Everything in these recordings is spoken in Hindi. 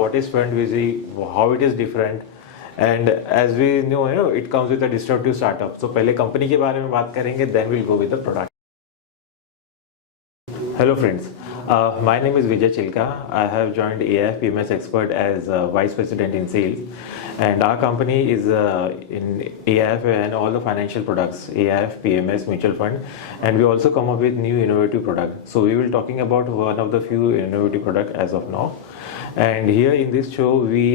what is FundBusy, how it is different, and as we know, it comes with a disruptive startup. So पहले company के बारे में बात करेंगे, then we'll go with the product. Hello friends, my name is Vijay Chilka. I have joined AIF PMS Expert as Vice President in Sales, and our company is in AIF and all the financial products, AIF, PMS, mutual fund, and we also come up with new innovative products. So we will talking about one of the few innovative products as of now, and here in this show we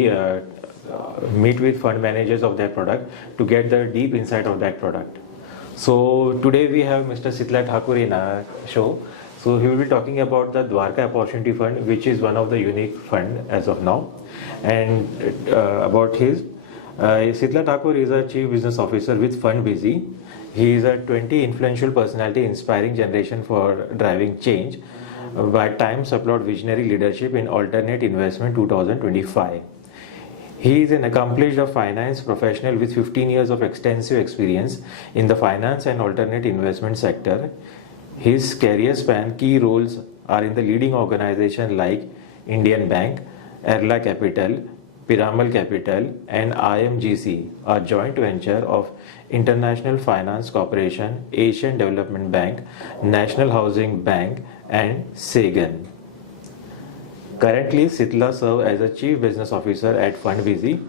meet with fund managers of that product to get the deep insight of that product. So today we have Mr. Sitla Thakur in our show. So he will be talking about the Dwarka Opportunity Fund, which is one of the unique fund as of now. And about his, Sitla Thakur is a Chief Business Officer with FundBusy. He is a 20 influential personality inspiring generation for driving change by Times Applaud Visionary Leadership in Alternate Investment 2025. He is an accomplished finance professional with 15 years of extensive experience in the finance and alternate investment sector. His career span key roles are in the leading organizations like Indian Bank, Erla Capital, Piramal Capital, and IMGC, a joint venture of International Finance Corporation, Asian Development Bank, National Housing Bank, and Sagan. Currently, Sitla serves as a Chief Business Officer at FundBusy,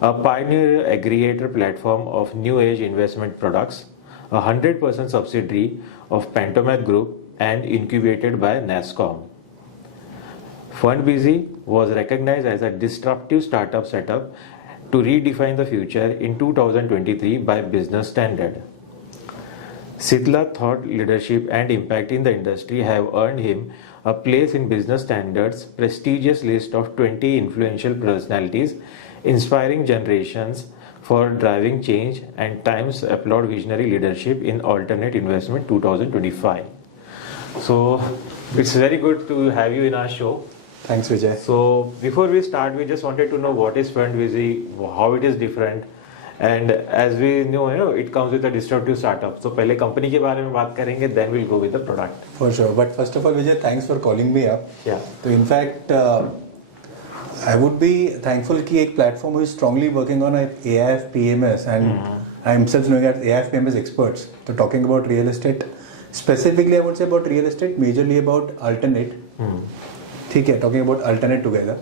a pioneer aggregator platform of new age investment products, a 100% subsidiary of Pentomath Group and incubated by NASSCOM. FundBusy was recognized as a disruptive startup setup to redefine the future in 2023 by Business Standard. Sitla's thought leadership and impact in the industry have earned him a place in Business Standard's prestigious list of 20 influential personalities inspiring generations for driving change and Times Applaud Visionary Leadership in Alternate Investment 2025. So it's very good to have you in our show. Thanks, Vijay. So before we start, we just wanted to know what is FundBusy, how it is different, and as we know, it comes with a disruptive startup. So पहले company के बारे में बात करेंगे, then we'll go with the product. For sure. But first of all, Vijay, thanks for calling me up. Yeah. So in fact, I would be thankful कि एक platform who is strongly working on AIF PMS and I himself knowing as AIF PMS experts. So talking about real estate, specifically I would say about real estate, majorly about alternate. ठीक है, talking about alternate together.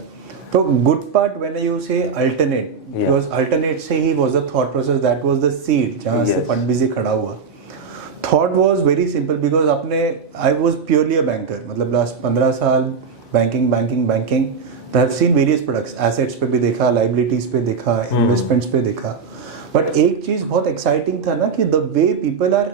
So good part when you say alternate, because alternate से ही was the thought process, that was the seed जहाँ से FundBusy खड़ा हुआ. Thought was very simple because I was purely a banker. मतलब last 15 साल banking. I have seen various products, assets पे भी देखा, liabilities पे देखा, investments पे देखा. But एक चीज बहुत exciting था ना कि the way people are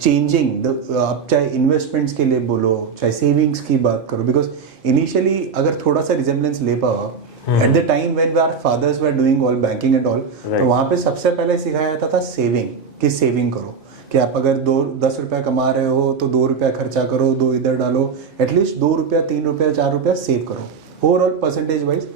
changing, आप चाहे investments के लिए बोलो, चाहे savings की बात करो, because initially अगर थोड़ा सा resemblance ले पाओ, at the time when our fathers were doing all banking and all, तो वहाँ पे सबसे पहले सिखाया जाता था saving, कि saving करो. कि आप अगर 10 रुपया कमा रहे हो तो 2 रुपया खर्चा करो, 2 इधर डालो, एटलीस्ट 2 रुपया 3 रुपया 4 रुपया सेव करो, overall percentage wise.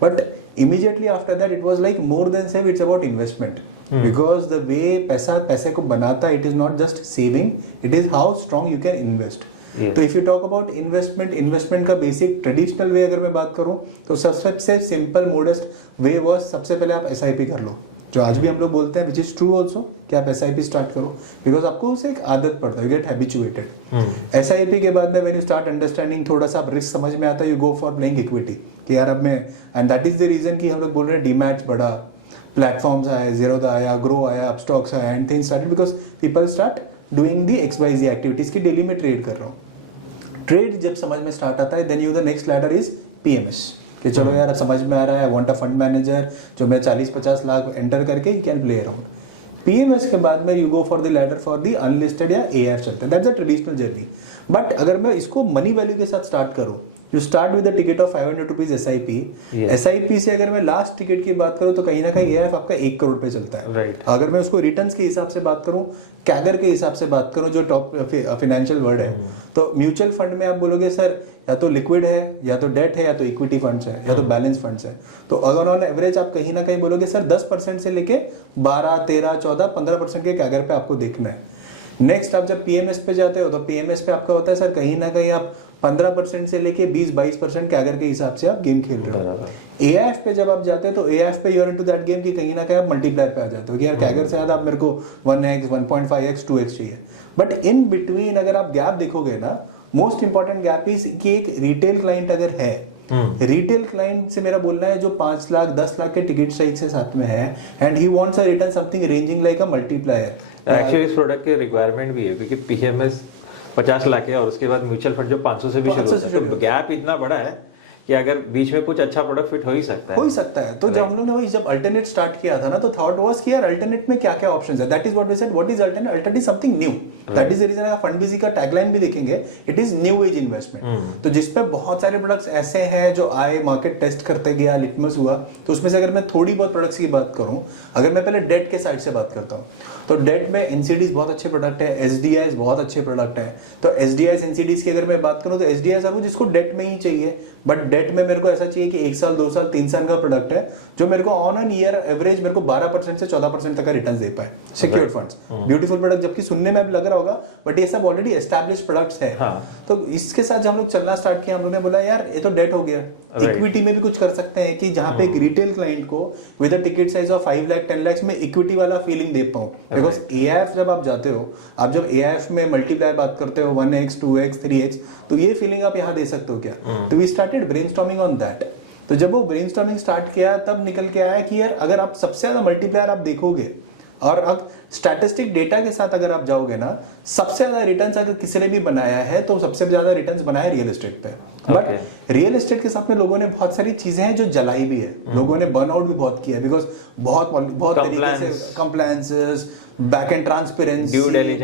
But immediately after that it was like more than save, it's about investment. Because the way पैसे को बनाता, it is not just saving, it is how strong you can invest. तो if you talk about investment का basic traditional way अगर मैं बात करूँ तो सबसे simple modest way was सबसे पहले आप SIP कर लो, जो आज भी हम लोग बोलते हैं, which is true also, कि आप SIP start करो, because आपको उसे एक आदत पड़ता है, you get habituated. SIP के बाद में when you start understanding, थोड़ा सा risk समझ में आता है, you go for playing equity, कि यार अब मैं, and that is the reason कि हम लोग बोल रहे हैं डीमैट्स बढ़ा, platforms आए, Zerodha आया, Grow आया, Upstocks आया, and things started because people start doing the XYZ activities कि daily में trade कर रहा हूँ. Trade जब समझ में start आता है, then you the next ladder is PMS. कि चलो यार समझ में आ रहा है, I want a fund manager जो मैं 40-50 लाख एंटर करके you can play around. PMS के बाद में you go for the ladder for the unlisted या AIF चलते हैं. That's a traditional journey. But अगर मैं इसको मनी वैल्यू के साथ स्टार्ट करूँ, you start with a ticket of 500 rupees SIP. SIP से अगर मैं लास्ट टिकट की बात करूँ तो कहीं ना कहीं AIF आपका 1 करोड़ पे चलता है. अगर मैं उसको रिटर्न्स के हिसाब से बात करूँ, कैगर के हिसाब से बात करूँ, जो टॉप फाइनेंशियल वर्ड है, तो म्यूचुअल फंड में आप बोलोगे सर या तो लिक्विड है, या तो डेट है, या तो इक्विटी फंड्स है, या तो बैलेंस फंड्स है. तो अगर ऑन एवरेज आप कहीं ना कहीं बोलोगे सर 10% से लेके 12, 13, 14, 15% के कैगर पे आपको देखना है. नेक्स्ट आप जब पीएमएस पे जाते हो तो पीएमएस पे आपका होता है सर कहीं ना कहीं आप 15% से लेके 20-22% कैगर के हिसाब से आप गेम खेल रहे हो। एआईएफ पे जब आप जाते हो तो एआईएफ पे यूर इनटू दैट गेम कि कहीं ना कहीं आप मल्टीप्लायर पे आ जाते हो कि यार कैगर से ज्यादा आप मेरे को 1x 1.5x 2x चाहिए। बट इन बिटवीन अगर आप गैप देखोगे ना, मोस्ट इंपॉर्टेंट गैप इज कि एक रिटेल क्लाइंट अगर है, रिटेल क्लाइंट से मेरा बोलना है जो 5 लाख 10 लाख के टिकट साइज से साथ में है and he wants a return something ranging like a multiplier. Actually इस प्रोडक्ट की रिक्वायरमेंट भी है क्योंकि पीएमएस 50 लाख है और उसके बाद म्यूचुअल फंड जो 500 से भी शुरू होता है, तो गैप इतना बड़ा है कि अगर बीच में कुछ अच्छा प्रोडक्ट फिट हो ही सकता है। तो जब हम लोग ने वही जब अल्टरनेट स्टार्ट किया था ना, तो थॉट वाज कि यार अल्टरनेट में क्या क्या ऑप्शंस है। That is what we said, what is alternate? Alternate is something new. That is the reason fund बिजी का टैगलाइन भी देखेंगे, it is new age investment. तो जिस पे बहुत सारे प्रोडक्ट्स ऐसे हैं जो आए, मार्केट टेस्ट करते गया, लिटमस हुआ। तो उसमें से अगर मैं थोड़ी बहुत प्रोडक्ट्स की बात करूं, अगर मैं पहले डेट के साइड से बात करता हूं, तो डेट में एनसीडीज बहुत अच्छे प्रोडक्ट है, एसडीआईज बहुत अच्छे प्रोडक्ट है। तो एसडीआईज एनसीडीज की अगर मैं बात करूं तो एसडीआईज है वो जिसको डेट में ही चाहिए, बट डेट में मेरे को ऐसा चाहिए कि 1 साल 2 साल 3 साल का प्रोडक्ट है जो मेरे को ऑन एन ईयर एवरेज मेरे को 12% से 14% तक का रिटर्न दे पाए। सिक्योर्ड फंड्स, ब्यूटीफुल प्रोडक्ट, जबकि सुनने में अब लग रहा होगा बट ये सब ऑलरेडी एस्टैब्लिश्ड प्रोडक्ट्स है। तो इसके साथ जब हम लोग चलना स्टार्ट किया, हम लोग ने बोला यार ये तो डेट हो गया, इक्विटी में भी कुछ कर सकते हैं कि जहां पे एक रिटेल क्लाइंट को with a ticket size of 5 lakh 10 lakh में इक्विटी वाला फीलिंग दे पाऊं। बिकॉज एआईएफ जब आप जाते हो, आप जब एआईएफ में मल्टीप्लायर बात करते हो 1x 2x 3x, तो ये फीलिंग आप यहाँ दे सकते हो क्या? तो we started brainstorming on that. तो जब वो ब्रेनस्टॉर्मिंग स्टार्ट किया तब निकल के आया कि यार अगर आप सबसे ज्यादा मल्टीप्लायर आप देखोगे और अब स्टैटिस्टिक डेटा के साथ अगर आप जाओगे ना, सबसे ज्यादा रिटर्न्स अगर किसी ने भी बनाया है तो सबसे ज्यादा रिटर्न्स बनाया रियल एस्टेट पे। बट रियल एस्टेट के साथ में लोगों ने बहुत सारी चीजें हैं जो जलाई भी है, लोगों ने बर्नआउट भी बहुत किया है। बिकॉज बहुत तरीके से compliances, back and transparency,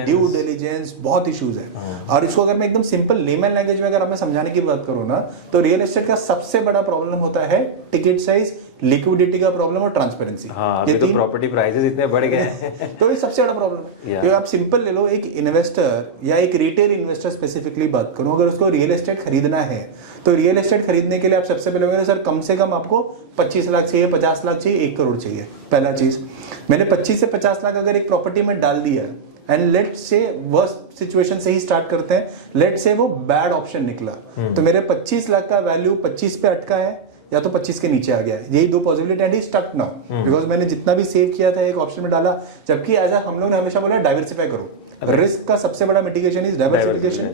due diligence, बहुत इश्यूज है। और इसको अगर मैं एकदम सिंपल लेमन लैंग्वेज में अगर मैं समझाने की बात करूं ना, तो रियल एस्टेट का सबसे बड़ा प्रॉब्लम होता है टिकट साइज, लिक्विडिटी का प्रॉब्लम और ट्रांसपेरेंसी। ये तो प्रॉपर्टी प्राइसेस इतने बढ़ गए हैं तो ये सबसे बड़ा प्रॉब्लम है। आप सिंपल ले लो, एक इन्वेस्टर या एक रिटेल इन्वेस्टर स्पेसिफिकली बात करूं, अगर उसको रियल एस्टेट खरीदना है तो रियल एस्टेट खरीदने के लिए आप सबसे पहले बोलेंगे सर कम से कम आपको 25 लाख चाहिए, 50 लाख चाहिए, 1 करोड़ चाहिए। पहला चीज, मैंने 25 से 50 लाख अगर एक प्रॉपर्टी में डाल दिया एंड लेट से वर्स्ट सिचुएशन से ही स्टार्ट करते हैं, लेट से वो बैड ऑप्शन निकला, तो मेरे 25 लाख का वैल्यू 25 पे अटका है या तो 25 के नीचे आ गया है। यही दो possibility and he stuck now because मैंने जितना भी सेव किया था एक ऑप्शन में डाला, जबकि ऐसा हम लोग ने हमेशा बोला डाइवर्सिफाई करो। रिस्क का सबसे बड़ा मिटिगेशन इज डाइवर्सिफिकेशन।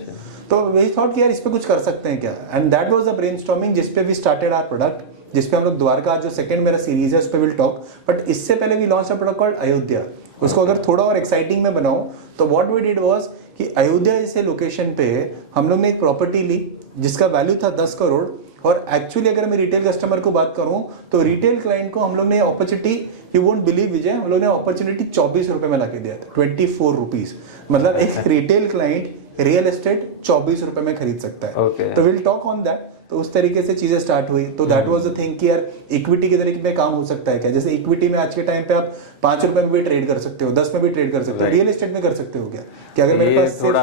तो वी थॉट कि यार इस पे कुछ कर सकते हैं क्या, and that was the brainstorming जिस पे वी स्टार्टेड आवर प्रोडक्ट, जिस पे हम लोग द्वारका जो सेकंड मेरा सीरीज है उस पे विल टॉक। बट इससे पहले we launch a product called Ayodhya. उसको अगर थोड़ा और एक्साइटिंग में बनाऊं तो व्हाट वी डिड वाज कि अयोध्या जैसे लोकेशन पे हम लोग ने एक प्रॉपर्टी ली जिसका वैल्यू था 10 करोड़, और एक्चुअली अगर मैं रिटेल कस्टमर को बात करूं तो रिटेल क्लाइंट को हम लोग ने अपॉर्चुनिटी, यू वोंट बिलीव विजय, हम लोग ने अपॉर्चुनिटी 24 रुपए में लाके दिया था, 24 रुपीज। मतलब एक रिटेल क्लाइंट रियल एस्टेट 24 रुपए में खरीद सकता है। तो विल टॉक ऑन दैट। तो उस तरीके से चीजें स्टार्ट हुई। तो दैट वाज द थिंग कि यार इक्विटी के तरीके में काम हो सकता है क्या। जैसे इक्विटी में आज के टाइम पे आप 5 रुपए में भी ट्रेड कर सकते हो, 10 में भी ट्रेड कर सकते हो, रियल एस्टेट में कर सकते हो क्या? कि अगर मेरे पास थोड़ा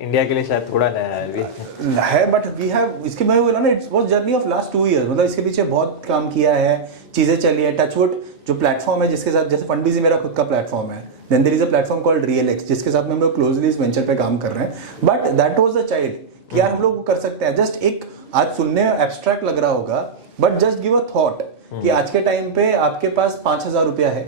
इंडिया के लिए शायद थोड़ा नया है बट वी हैव, इसके मैं बोला ना, it's was journey of last 2 years. मतलब इसके पीछे बहुत काम किया है, चीजें चली है। टचवुड जो प्लेटफॉर्म है जिसके साथ, जैसे फंडबिजी मेरा खुद का प्लेटफॉर्म है, then there is a platform called RealX जिसके साथ में हम लोग क्लोजली इस वेंचर पे काम कर रहे हैं। But that was a child कि यार हम लोग कर सकते हैं। जस्ट एक, आज सुनने एब्स्ट्रैक्ट लग रहा होगा but just give a thought कि आज के टाइम पे आपके पास 5,000 रुपया है,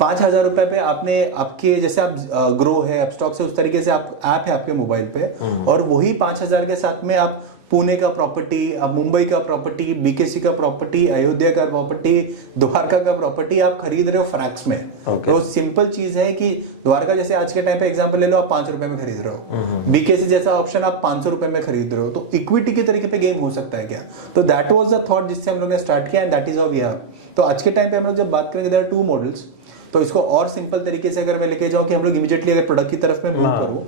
5,000 रुपए पे आपने आपके जैसे आप ग्रो है अपस्टॉक से, उस तरीके से आप ऐप है आपके मोबाइल पे, और वही 5,000 के साथ में आप पुणे का प्रॉपर्टी, आप मुंबई का प्रॉपर्टी, बीकेसी का प्रॉपर्टी, अयोध्या का प्रॉपर्टी, द्वारका का प्रॉपर्टी आप खरीद रहे हो फ्रैक्स में। तो सिंपल चीज है कि द्वारका जैसे आज के टाइम पे एग्जांपल ले लो, आप 5 रुपए में खरीद रहे हो, बीकेसी जैसा ऑप्शन आप 500 रुपए में खरीद रहे हो, तो इक्विटी के तरीके पे गेम हो सकता है क्या? तो दैट वाज द थॉट जिससे हम लोग ने स्टार्ट किया and that is how we have. तो आज के टाइम पे हम लोग जब बात करेंगे, देयर आर 2 मॉडल्स। तो इसको और सिंपल तरीके से अगर मैं लेके जाऊं कि हम लोग इमीडिएटली अगर प्रोडक्ट की तरफ में मूव करूं,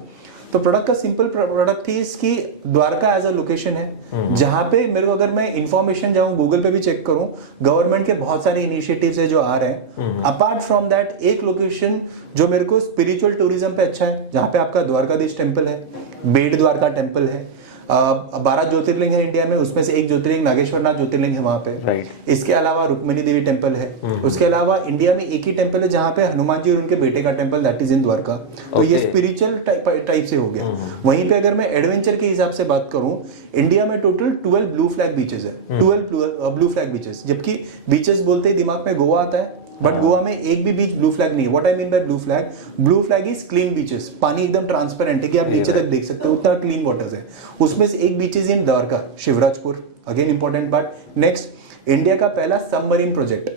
तो प्रोडक्ट का सिंपल प्रोडक्ट थी इसकी द्वारका एज अ लोकेशन है जहां पे मेरे को, अगर मैं इंफॉर्मेशन जाऊं गूगल पे भी चेक करूं, गवर्नमेंट के बहुत सारे इनिशिएटिव्स है जो आ रहे हैं। अपार्ट फ्रॉम दैट एक लोकेशन जो मेरे को स्पिरिचुअल टूरिज्म पे अच्छा है, जहां पे आपका द्वारकाधीश टेम्पल है, बेट द्वारका टेम्पल है, 12 ज्योतिर्लिंग है इंडिया में, उसमें से एक ज्योतिर्लिंग नागेश्वरनाथ ज्योतिर्लिंग है वहां पे। राइट। इसके अलावा रुक्मिणी देवी टेम्पल है। उसके अलावा इंडिया में एक ही टेम्पल है जहाँ पे हनुमान जी और उनके बेटे का temple, that is in Dwarka. तो ये स्पिरिचुअल टाइप से हो गया। वहीं पे अगर मैं एडवेंचर के हिसाब से बात करूं, इंडिया में टोटल 12 ब्लू फ्लैग बीचेस है, 12 ब्लू फ्लैग बीचेस। जबकि बीचेस बोलते ही दिमाग में गोवा आता है, बट गोवा में एक भी बीच ब्लू फ्लैग नहीं है। What I mean by blue flag is clean beaches, पानी एकदम ट्रांसपेरेंट है कि आप नीचे तक देख सकते हो, उतना क्लीन वाटर्स है। उसमें से एक beach is in Dwarka, Shivrajpur, again important part. Next, India का पहला सबमरीन प्रोजेक्ट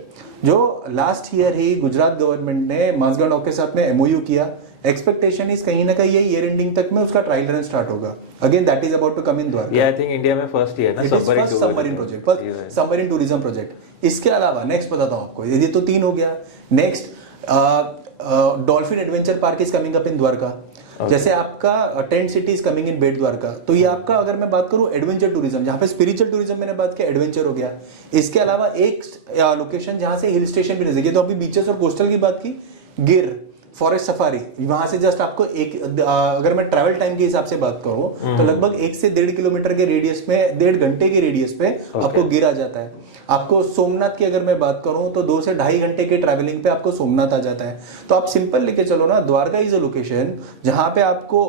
जो लास्ट ईयर ही गुजरात गवर्नमेंट ने माजगांव डॉक के साथ में एमओयू किया। एक्सपेक्टेशन इज कहीं ना कहीं ये ईयर एंडिंग तक में उसका ट्रायल रन स्टार्ट होगा। Again that is about to come in Dwarka. I think India में फर्स्ट ईयर ना submarine project, submarine tourism project. इसके अलावा नेक्स्ट बताता हूं आपको, ये तो 3 हो गया। Next, dolphin adventure park is coming up in Dwarka. जैसे आपका tent city is coming in Bet Dwarka. तो ये आपका, अगर मैं बात करूं एडवेंचर टूरिज्म, जहां पे स्पिरिचुअल टूरिज्म मैंने बात किया, एडवेंचर हो गया। इसके अलावा एक लोकेशन जहां से हिल स्टेशन भी नजदीक है, तो अभी बीचेस और कोस्टल की बात की, गिर फॉरेस्ट सफारी, वहां से जस्ट आपको अगर मैं ट्रैवल टाइम के हिसाब से बात करूं तो लगभग 1 से 1.5 किलोमीटर के रेडियस में, 1.5 घंटे के रेडियस पे आपको गिर आ जाता है। आपको सोमनाथ की अगर मैं बात करूं तो 2 से 2.5 घंटे के ट्रैवलिंग पे आपको सोमनाथ आ जाता है। तो आप सिंपल लेके चलो ना, द्वारका इज अ लोकेशन जहां पे आपको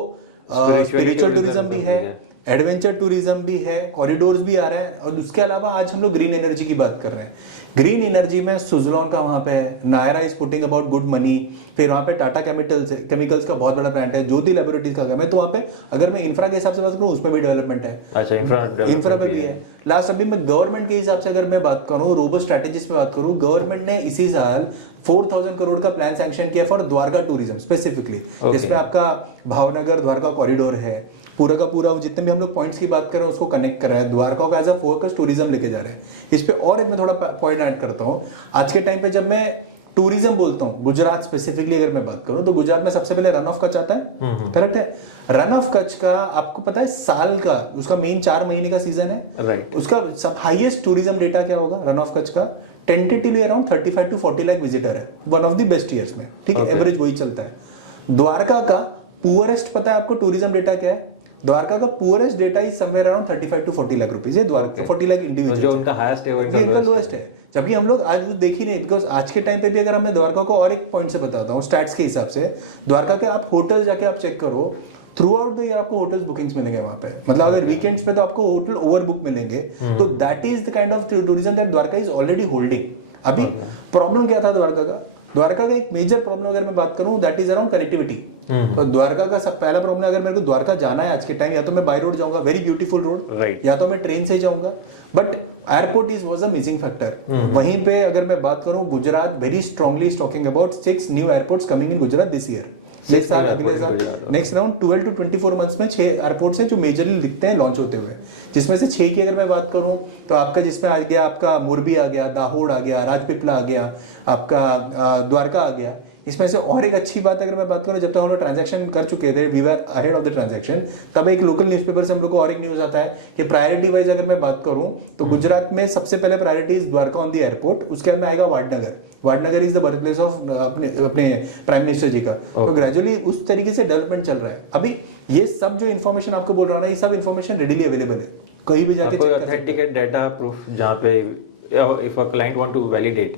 स्पिरिचुअल टूरिज्म भी है, एडवेंचर टूरिज्म भी है, कॉरिडोर्स भी आ रहे हैं। और उसके अलावा आज हम लोग ग्रीन एनर्जी की बात कर रहे हैं। ग्रीन एनर्जी में सुजलॉन का वहां पे है, Nayara is putting about good money, फिर वहां पे टाटा केमिकल्स का बहुत बड़ा प्लांट है, ज्योति लैबोरेटरीज का काम है। तो वहां पे अगर मैं इंफ्रा के हिसाब से बात करूं, उसमें भी डेवलपमेंट है। अच्छा, इंफ्रा पे भी है। लास्ट अभी मैं गवर्नमेंट के हिसाब से अगर मैं बात करूं, रोबोट स्ट्रेटेजीज पे बात करूं, गवर्नमेंट ने इसी साल 4000 करोड़ का प्लान सैंक्शन किया फॉर द्वारका टूरिज्म स्पेसिफिकली, जिसमें आपका भावनगर द्वारका कॉरिडोर है, पूरा का पूरा जितने भी हम लोग पॉइंट्स की बात कर रहे हैं उसको कनेक्ट कर रहा है, द्वारका को एज अ फोकस टूरिज्म लेके जा रहे हैं। इस पे और एक मैं थोड़ा पॉइंट ऐड करता हूँ। आज के टाइम पे जब मैं टूरिज्म बोलता हूँ, गुजरात स्पेसिफिकली अगर मैं बात करूँ, तो गुजरात में सबसे पहले रन ऑफ कच्छ आता है, करेक्ट है। रन ऑफ कच्छ का आपको पता है साल का उसका मेन 4 महीने का सीजन है, राइट। उसका सब हाईएस्ट टूरिज्म डेटा क्या होगा रन ऑफ कच्छ का, tentatively around 35 to 40 lakh visitor है, one of the best years में, ठीक है, एवरेज वही चलता है। द्वारका का पुअरेस्ट पता है आपको टूरिज्म डेटा क्या है? द्वारका का poorest data is somewhere around 35 to 40 lakh rupees है द्वारका, 40 लाख इंडिविजुअल, जो उनका हाईएस्ट है वो इनका लोएस्ट है। जबकि हम लोग आज देख ही नहीं, बिकॉज आज के टाइम पे भी अगर हमने द्वारका को और एक पॉइंट से बताता हूँ स्टैट्स के हिसाब से, द्वारका के आप होटल जाके आप चेक करो, थ्रू आउट द ईयर आपको होटल्स बुकिंग्स मिलेंगे वहां पे, मतलब अगर वीकेंड्स पे तो आपको होटल ओवर बुक मिलेंगे। तो that is the kind of tourism that Dwarka is already holding. अभी प्रॉब्लम क्या था द्वारका का? द्वारका का एक मेजर प्रॉब्लम अगर मैं बात करूं दैट इज अराउंड कनेक्टिविटी। तो द्वारका का सब पहला प्रॉब्लम, अगर मेरे को द्वारका जाना है आज के टाइम, या तो मैं बाय रोड जाऊंगा, वेरी ब्यूटीफुल रोड, या तो मैं ट्रेन से जाऊंगा, but airport was a missing factor. वहीं पे अगर मैं बात करूं, Gujarat very strongly is talking about 6 new airports coming in Gujarat this year. Next साल, अगले साल, नेक्स्ट अराउंड 12 to 24 मंथ्स में 6 एयरपोर्ट्स हैं जो मेजरली दिखते हैं लॉन्च होते हुए, जिसमें से 6 की अगर मैं बात करूं तो आपका जिसमें आ गया आपका मोरबी आ गया, दाहोद आ गया, राजपीपला आ गया, आपका द्वारका आ गया। इसमें से और एक अच्छी बात अगर मैं बात करूं, जब तक हम लोग ट्रांजैक्शन कर चुके थे, we were ahead of the transaction, तब एक लोकल न्यूज़पेपर से हम लोग को और एक न्यूज आता है कि प्रायोरिटी वाइज अगर मैं बात करूं तो गुजरात में सबसे पहले priority is Dwarka on the airport, उसके बाद में आएगा Vadnagar. Vadnagar is the birth place of अपने प्राइम मिनिस्टर जी का। तो ग्रेजुअली उस तरीके से डेवलपमेंट चल रहा है। अभी ये सब जो इन्फॉर्मेशन आपको बोल रहा हूँ, ये सब इन्फॉर्मेशन रेडिली अवेलेबल है, कहीं भी जाके चेक कर सकते हैं। ऑथेंटिकेट डाटा प्रूफ जहाँ पे if a client want to validate,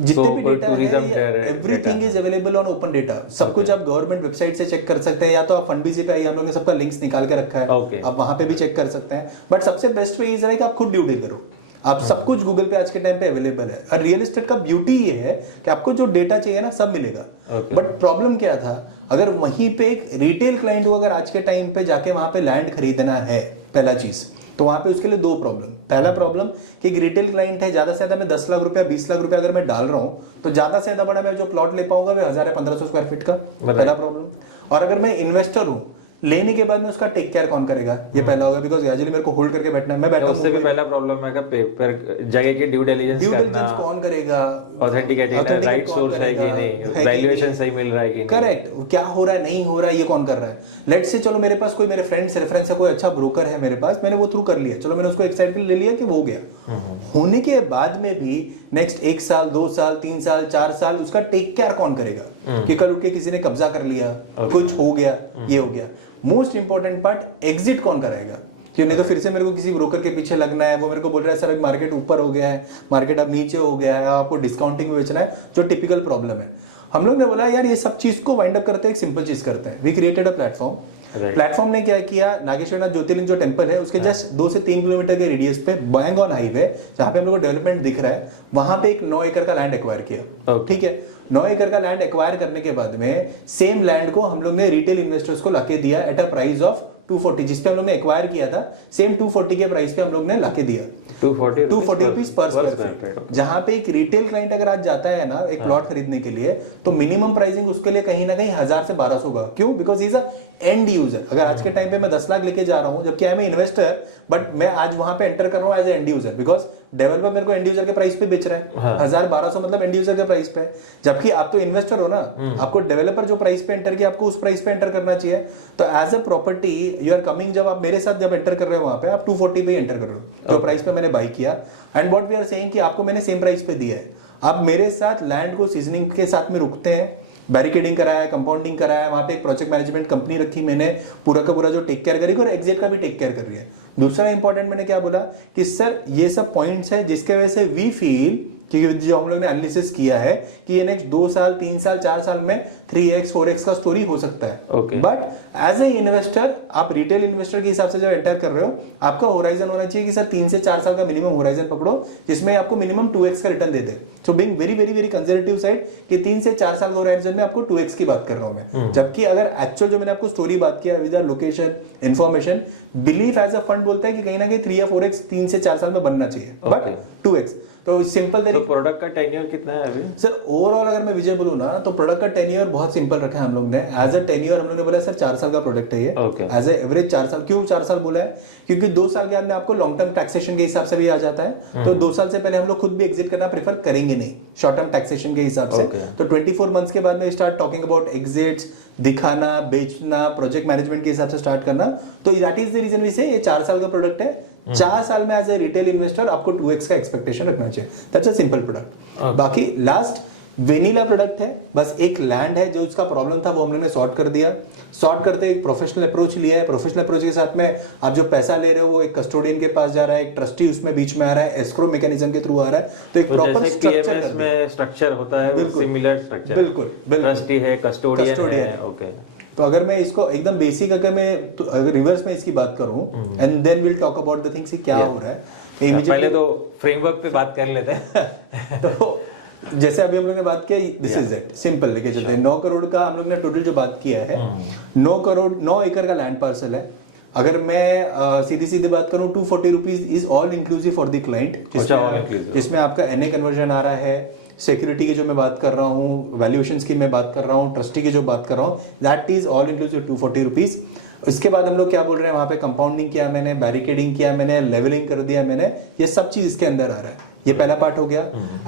जितने भी डेटा है, everything is available on open data. सब कुछ आप गवर्नमेंट वेबसाइट से चेक कर सकते हैं, या तो आप फंडबीजी पे आइए, हम लोगों ने सबका लिंक्स निकाल के रखा है, आप वहां पे भी चेक कर सकते हैं। बट सबसे बेस्ट वे इज है कि आप खुद ड्यू डील करो। आप सब कुछ गूगल पे आज के टाइम पे अवेलेबल है। और रियल एस्टेट का ब्यूटी ये है कि आपको जो डेटा चाहिए ना सब मिलेगा। बट प्रॉब्लम क्या था, अगर वहीं पे एक रिटेल क्लाइंट को अगर आज के टाइम पे जाके वहां पे लैंड खरीदना है, पहला चीज तो वहां पे उसके लिए 2 प्रॉब्लम। पहला प्रॉब्लम कि एक रिटेल क्लाइंट है, ज्यादा से ज्यादा मैं 10 लाख रुपया 20 लाख रुपया अगर मैं डाल रहा हूं तो ज्यादा से ज्यादा बड़ा मैं जो प्लॉट ले पाऊंगा वो 1000 या 1500 स्क्वायर फीट का, पहला प्रॉब्लम। और अगर मैं इन्वेस्टर हूं, लेने के बाद में उसका टेक केयर कौन करेगा, ये पहला होगा, बिकॉज ग्रेजुअली मेरे को होल्ड करके बैठना है, मैं बैठा हूं। उससे भी पहला प्रॉब्लम है कि पेपर जगह की ड्यू डिलिजेंस करना, कौन करेगा, ऑथेंटिकेटिंग राइट सोर्स है कि नहीं, वैल्यूएशन सही मिल रहा है कि नहीं, करेक्ट, क्या हो रहा है नहीं हो रहा है, ये कौन कर रहा है। लेट्स से चलो मेरे पास कोई मेरे फ्रेंड्स रेफरेंस है, कोई अच्छा ब्रोकर है मेरे पास, मैंने वो थ्रू कर लिया, चलो मैंने उसको एक साइड पे ले लिया कि वो हो गया। होने के बाद में भी नेक्स्ट 1 साल 2 साल 3 साल 4 साल उसका टेक केयर कौन करेगा कि कल उठ के किसी ने कब्जा कर लिया, कुछ हो गया, ये हो गया। मोस्ट इंपॉर्टेंट पार्ट, एग्जिट कौन कराएगा। कि नहीं तो फिर से मेरे को किसी ब्रोकर के पीछे लगना है, वो मेरे को बोल रहा है सर अभी मार्केट ऊपर हो गया है, मार्केट अब नीचे हो गया है, आपको डिस्काउंटिंग में बेचना है, जो टिपिकल प्रॉब्लम है। हम लोग ने बोला यार ये सब चीज को वाइंड अप करते हैं, एक सिंपल चीज करते हैं। We created a platform. Platform ने क्या किया, नागेश्वरनाथ ज्योतिर्लिंग जो टेंपल है उसके जस्ट 2 से 3 किलोमीटर के रेडियस पे बैंग ऑन हाईवे, जहां पे हम लोग को डेवलपमेंट दिख रहा है, वहां पे एक 9 एकड़ का लैंड एक्वायर किया। ठीक है, 9 एकड़ का लैंड एक्वायर करने के बाद में सेम लैंड को हम लोग ने रिटेल इन्वेस्टर्स को लाके दिया एट अ प्राइस ऑफ 240, जिसपे हम लोग ने एक्वायर किया था, सेम 240 के प्राइस पे हम लोग ने लाके दिया। 240 रुपीज पर स्क्वायर फीट। जहां पे एक रिटेल क्लाइंट अगर आज जाता है ना एक प्लॉट खरीदने के लिए, तो मिनिमम प्राइसिंग उसके लिए कहीं ना कहीं 1000 से 1200 होगा। क्यों? Because is a and user. अगर आज के टाइम पे मैं 10 लाख लेके जा रहा हूं, जबकि आई एम इन्वेस्टर, बट मैं आज वहां पे एंटर कर रहा हूं as end user, because developer मेरे को एंड यूजर के प्राइस पे बेच रहा है। 1000-1200 मतलब एंड यूजर के प्राइस पे, जबकि आप तो इन्वेस्टर हो ना, आपको डेवलपर जो प्राइस पे एंटर किया आपको उस प्राइस पे एंटर करना चाहिए। तो as a property you are coming, जब आप मेरे साथ जब एंटर कर रहे हो वहां पे आप 240 पे एंटर कर रहे हो, जो प्राइस पे मैंने बाई किया। And what we are saying कि आपको मैंने सेम प्राइस पे दिया है, आप मेरे साथ लैंड को सीजनिंग के साथ में रुकते हैं, बैरिकेडिंग कराया है, कंपाउंडिंग कराया है, वहां पे एक प्रोजेक्ट मैनेजमेंट कंपनी रखी मैंने, पूरा का पूरा जो टेक केयर करेगी और एग्जिट का भी टेक केयर कर रही है। दूसरा इंपॉर्टेंट मैंने क्या बोला कि सर ये सब पॉइंट्स है जिसके वजह से वी फील कि जो हम लोग ने एनालिसिस किया है कि ये नेक्स्ट 2 साल 3 साल 4 साल में 3x 4x का स्टोरी हो सकता है। बट एज ए इन्वेस्टर, आप रिटेल इन्वेस्टर के हिसाब से जब एंटर कर रहे हो, आपका होराइजन होना चाहिए कि सर 3 से 4 साल का मिनिमम होराइजन पकड़ो, जिसमें आपको मिनिमम 2x का रिटर्न दे दे। So being very very very conservative side कि 3 से 4 साल होराइजन में आपको 2x की बात कर रहा हूं मैं। जबकि अगर एक्चुअल जो मैंने आपको स्टोरी बात किया with location information, belief as a fund बोलता है कि कहीं ना कहीं 3 या 4x 3 से 4 साल में बनना चाहिए, बट 2x। तो सिंपल तरीके। तो प्रोडक्ट का टेन्योर कितना है अभी? सर ओवरऑल अगर मैं विजय बोलूं ना, तो प्रोडक्ट का टेन्योर बहुत सिंपल रखा है हम लोग ने। एज अ टेन्योर हम लोग ने बोला सर 4 साल का प्रोडक्ट है ये। एज ए एवरेज 4 साल। क्यों 4 साल बोला है? क्योंकि 2 साल के बाद में आपको लॉन्ग टर्म टैक्सेशन के हिसाब से भी आ जाता है, तो 2 साल से पहले हम लोग खुद भी एग्जिट करना प्रेफर करेंगे नहीं शॉर्ट टर्म टैक्सेशन के हिसाब से। तो 24 मंथ्स के बाद में स्टार्ट टॉकिंग अबाउट एग्जिट्स, दिखाना, बेचना, प्रोजेक्ट मैनेजमेंट के हिसाब से स्टार्ट करना। तो that is the reason we say ये 4 साल का प्रोडक्ट है। 4 साल में एज ए रिटेल इन्वेस्टर आपको 2x का एक्सपेक्टेशन रखना चाहिए। That's a simple product. बाकी लास्ट वेनिला प्रोडक्ट है, बस एक लैंड है जो उसका प्रॉब्लम था वो हम लोगों ने सॉर्ट कर दिया। सॉर्ट करते एक प्रोफेशनल अप्रोच लिया है। प्रोफेशनल अप्रोच के साथ में आप जो पैसा ले रहे हो वो एक कस्टोडियन के पास जा रहा है, एक ट्रस्टी उसमें बीच में आ रहा है, एस्क्रो मैकेनिज्म के थ्रू आ रहा है। तो एक प्रॉपर स्ट्रक्चर में स्ट्रक्चर होता है, सिमिलर स्ट्रक्चर। बिल्कुल ट्रस्टी है, कस्टोडियन है। ओके। तो अगर मैं इसको एकदम बेसिक अगर मैं तो अगर रिवर्स में इसकी बात करूं and then will talk about the things कि क्या हो रहा है। पहले तो फ्रेमवर्क पे बात कर लेते हैं। तो जैसे अभी हम लोग ने बात किया, दिस इज इट, सिंपल लेके चलते हैं। 9 करोड़ का हम लोग ने टोटल जो बात किया है, 9 एकड़ का लैंड पार्सल है। अगर मैं सीधी सीधी बात करूं, 240 rupees is all inclusive for the client, जिसमें आपका NA कन्वर्जन आ रहा है, सिक्योरिटी की जो मैं बात कर रहा हूँ, वैल्यूएशंस की मैं बात कर रहा हूँ, ट्रस्टी की जो बात कर रहा हूँ, that is all inclusive 240 rupees. इसके बाद हम लोग क्या बोल रहे हैं, वहां पे कंपाउंडिंग किया मैंने, बैरिकेडिंग किया मैंने, लेवलिंग कर दिया मैंने, ये सब चीज इसके अंदर आ रहा है। ये पहला पार्ट हो गया।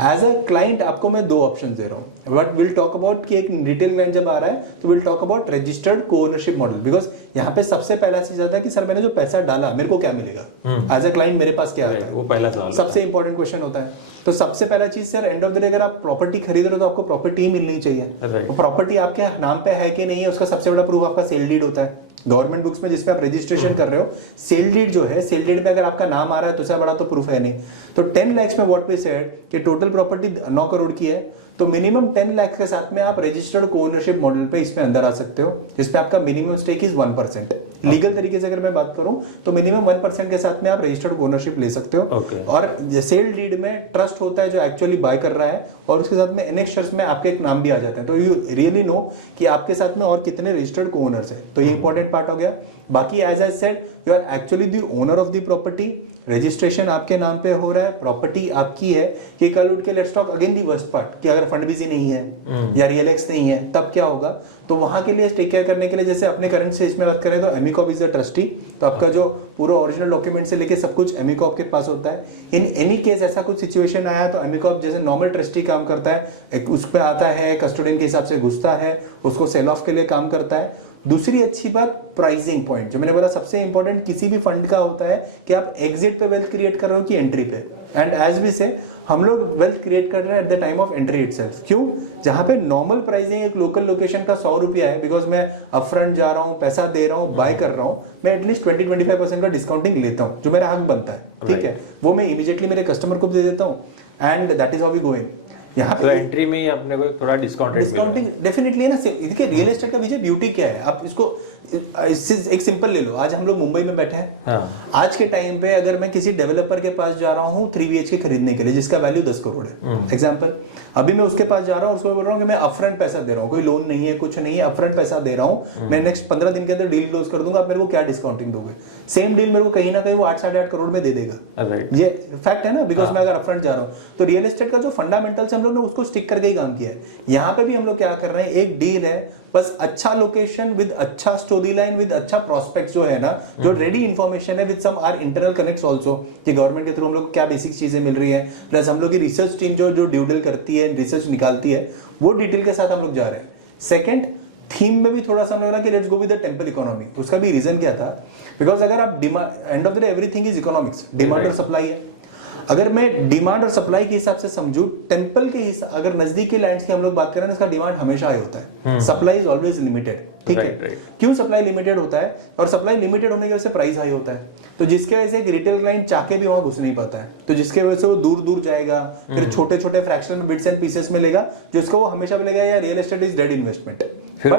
एज अ क्लाइंट आपको मैं 2 ऑप्शन दे रहा हूँ। बट विल टॉक अबाउट कि एक रिटेल क्लाइंट जब आ रहा है तो विल टॉक अबाउट रजिस्टर्ड को ओनरशिप मॉडल, बिकॉज यहाँ पे सबसे पहला चीज आता है कि सर मैंने जो पैसा डाला मेरे को क्या मिलेगा, एज अ क्लाइंट मेरे पास क्या आता है, वो पहला सवाल सबसे इंपॉर्टेंट क्वेश्चन होता है। तो सबसे पहला चीज sir, and of the day अगर आप प्रॉपर्टी खरीद रहे हो तो आपको प्रॉपर्टी मिलनी चाहिए। तो प्रॉपर्टी आपके नाम पे है कि नहीं है, उसका सबसे बड़ा प्रूफ आपका सेल डीड होता है। गवर्नमेंट बुक्स में जिसपे आप रजिस्ट्रेशन कर रहे हो, सेल डीड जो है, सेल डीड में अगर आपका नाम आ रहा है तो उससे बड़ा तो प्रूफ है नहीं। तो 10 लाख में व्हाट वी सेड कि टोटल प्रॉपर्टी 9 करोड़ की है, तो मिनिमम 10 लाख के साथ में आप रजिस्टर्ड को ओनरशिप मॉडल पे इसमें अंदर आ सकते हो, जिसपे आपका मिनिमम स्टेक इज 1%। लीगल तरीके से अगर मैं बात करूं तो मिनिमम 1% के साथ में आप रजिस्टर्ड ओनरशिप ले सकते हो। और सेल डीड में ट्रस्ट होता है जो एक्चुअली बाय कर रहा है, और उसके साथ में एनेक्शर्स में आपके एक नाम भी आ जाते हैं। तो यू रियली नो कि आपके साथ में और कितने रजिस्टर्ड को ओनर्स है। तो ये इंपॉर्टेंट पार्ट हो गया। बाकी as I said, you are actually the owner of the property, registration आपके नाम पे हो रहा है, प्रॉपर्टी आपकी है। कि कल उठ के let's talk again the worst part कि अगर फंड बिजी नहीं है या रियल एक्स नहीं है तब क्या होगा। तो वहां के लिए टेक केयर करने के लिए, जैसे अपने करंट स्टेज में बात करें तो एमिकॉप इज द ट्रस्टी, तो आपका जो पूरा ओरिजिनल डॉक्यूमेंट से लेके सब कुछ एमिकॉप के पास होता है। इन एनी केस ऐसा कुछ सिचुएशन आया तो एमिकॉप जैसे नॉर्मल ट्रस्टी काम करता है, उस पर आता है, कस्टोडियन के हिसाब से घुसता है, उसको सेल ऑफ के लिए काम करता है। दूसरी अच्छी बात, प्राइसिंग पॉइंट, जो मैंने बोला सबसे इंपॉर्टेंट किसी भी फंड का होता है कि आप एग्जिट पे वेल्थ क्रिएट कर रहे हो कि एंट्री पे। एंड एज वी से, हम लोग वेल्थ क्रिएट कर रहे हैं at the time of entry itself. क्यों? जहां पे नॉर्मल प्राइसिंग एक लोकल लोकेशन का 100 रुपया है, बिकॉज मैं अपफ्रंट जा रहा हूँ, पैसा दे रहा हूँ, बाय कर रहा हूँ, मैं एटलीस्ट 20-25% का डिस्काउंटिंग लेता हूँ, जो मेरा हक बनता है, ठीक है, वो मैं इमीडिएटली मेरे कस्टमर को दे देता हूँ, and that is how we going. यहाँ पे एंट्री में ही अपने को थोड़ा डिस्काउंटिंग डेफिनेटली है ना। देखिए रियल एस्टेट का विजय ब्यूटी क्या है, आप इसको एक सिंपल ले लो। आज हम लोग मुंबई में बैठे हैं, हाँ। आज के टाइम पे अगर मैं किसी डेवलपर के पास जा रहा हूँ 3 BHK खरीदने के लिए जिसका वैल्यू 10 करोड़ है, एग्जांपल, अभी मैं उसके पास जा रहा हूँ, उसको बोल रहा हूँ कि मैं अपफ्रंट पैसा दे रहा हूँ, कोई लोन नहीं है, कुछ नहीं है, अपफ्रंट पैसा दे रहा हूँ, मैं नेक्स्ट 15 दिन के अंदर डील क्लोज कर दूंगा, आप मेरे को क्या डिस्काउंटिंग दोगे? सेम डील मेरे को कहीं ना कहीं वो 8-8.5 करोड़ में दे देगा। ये फैक्ट है ना, बिकॉज मैं अगर अपफ्रंट जा रहा हूँ। तो रियल एस्टेट का जो फंडामेंटल्स हम लोग ने उसको स्टिक करके ही काम किया है। यहाँ पे भी हम लोग क्या कर रहे हैं, एक डील है, बस अच्छा लोकेशन विद अच्छा स्टोरी लाइन विद अच्छा प्रोस्पेक्ट जो है ना, जो रेडी इन्फॉर्मेशन है with some our internal connects also, कि गवर्नमेंट के थ्रू हम लोग क्या बेसिक चीजें मिल रही है, प्लस हम लोग की रिसर्च टीम जो ड्यू डिल करती है, रिसर्च निकालती है, वो डिटेल के साथ हम लोग जा रहे हैं। सेकंड, थीम में भी थोड़ा सा लग रहा कि let's go with the temple economy. उसका भी रीजन क्या था, बिकॉज अगर आप and of the day everything is economics, demand और सप्लाई है। अगर मैं डिमांड और सप्लाई के हिसाब से समझू, टेंपल के हिसाब, अगर नजदीक के लैंड्स की हम लोग बात करें, इसका डिमांड हमेशा हाई होता है, सप्लाई इज ऑलवेज लिमिटेड, ठीक है। क्यों सप्लाई लिमिटेड होता है? और सप्लाई लिमिटेड होने की वजह से प्राइस हाई होता है, तो जिसके वजह से एक रिटेल क्लाइंट चाह के भी वहां घुस नहीं पाता है, तो जिसके वजह से वो दूर दूर जाएगा, फिर छोटे छोटे फ्रैक्शनल में बिट्स एंड पीसेस में लेगा, जिसको वो हमेशा मिलेगा यार real estate is dead investment. फिर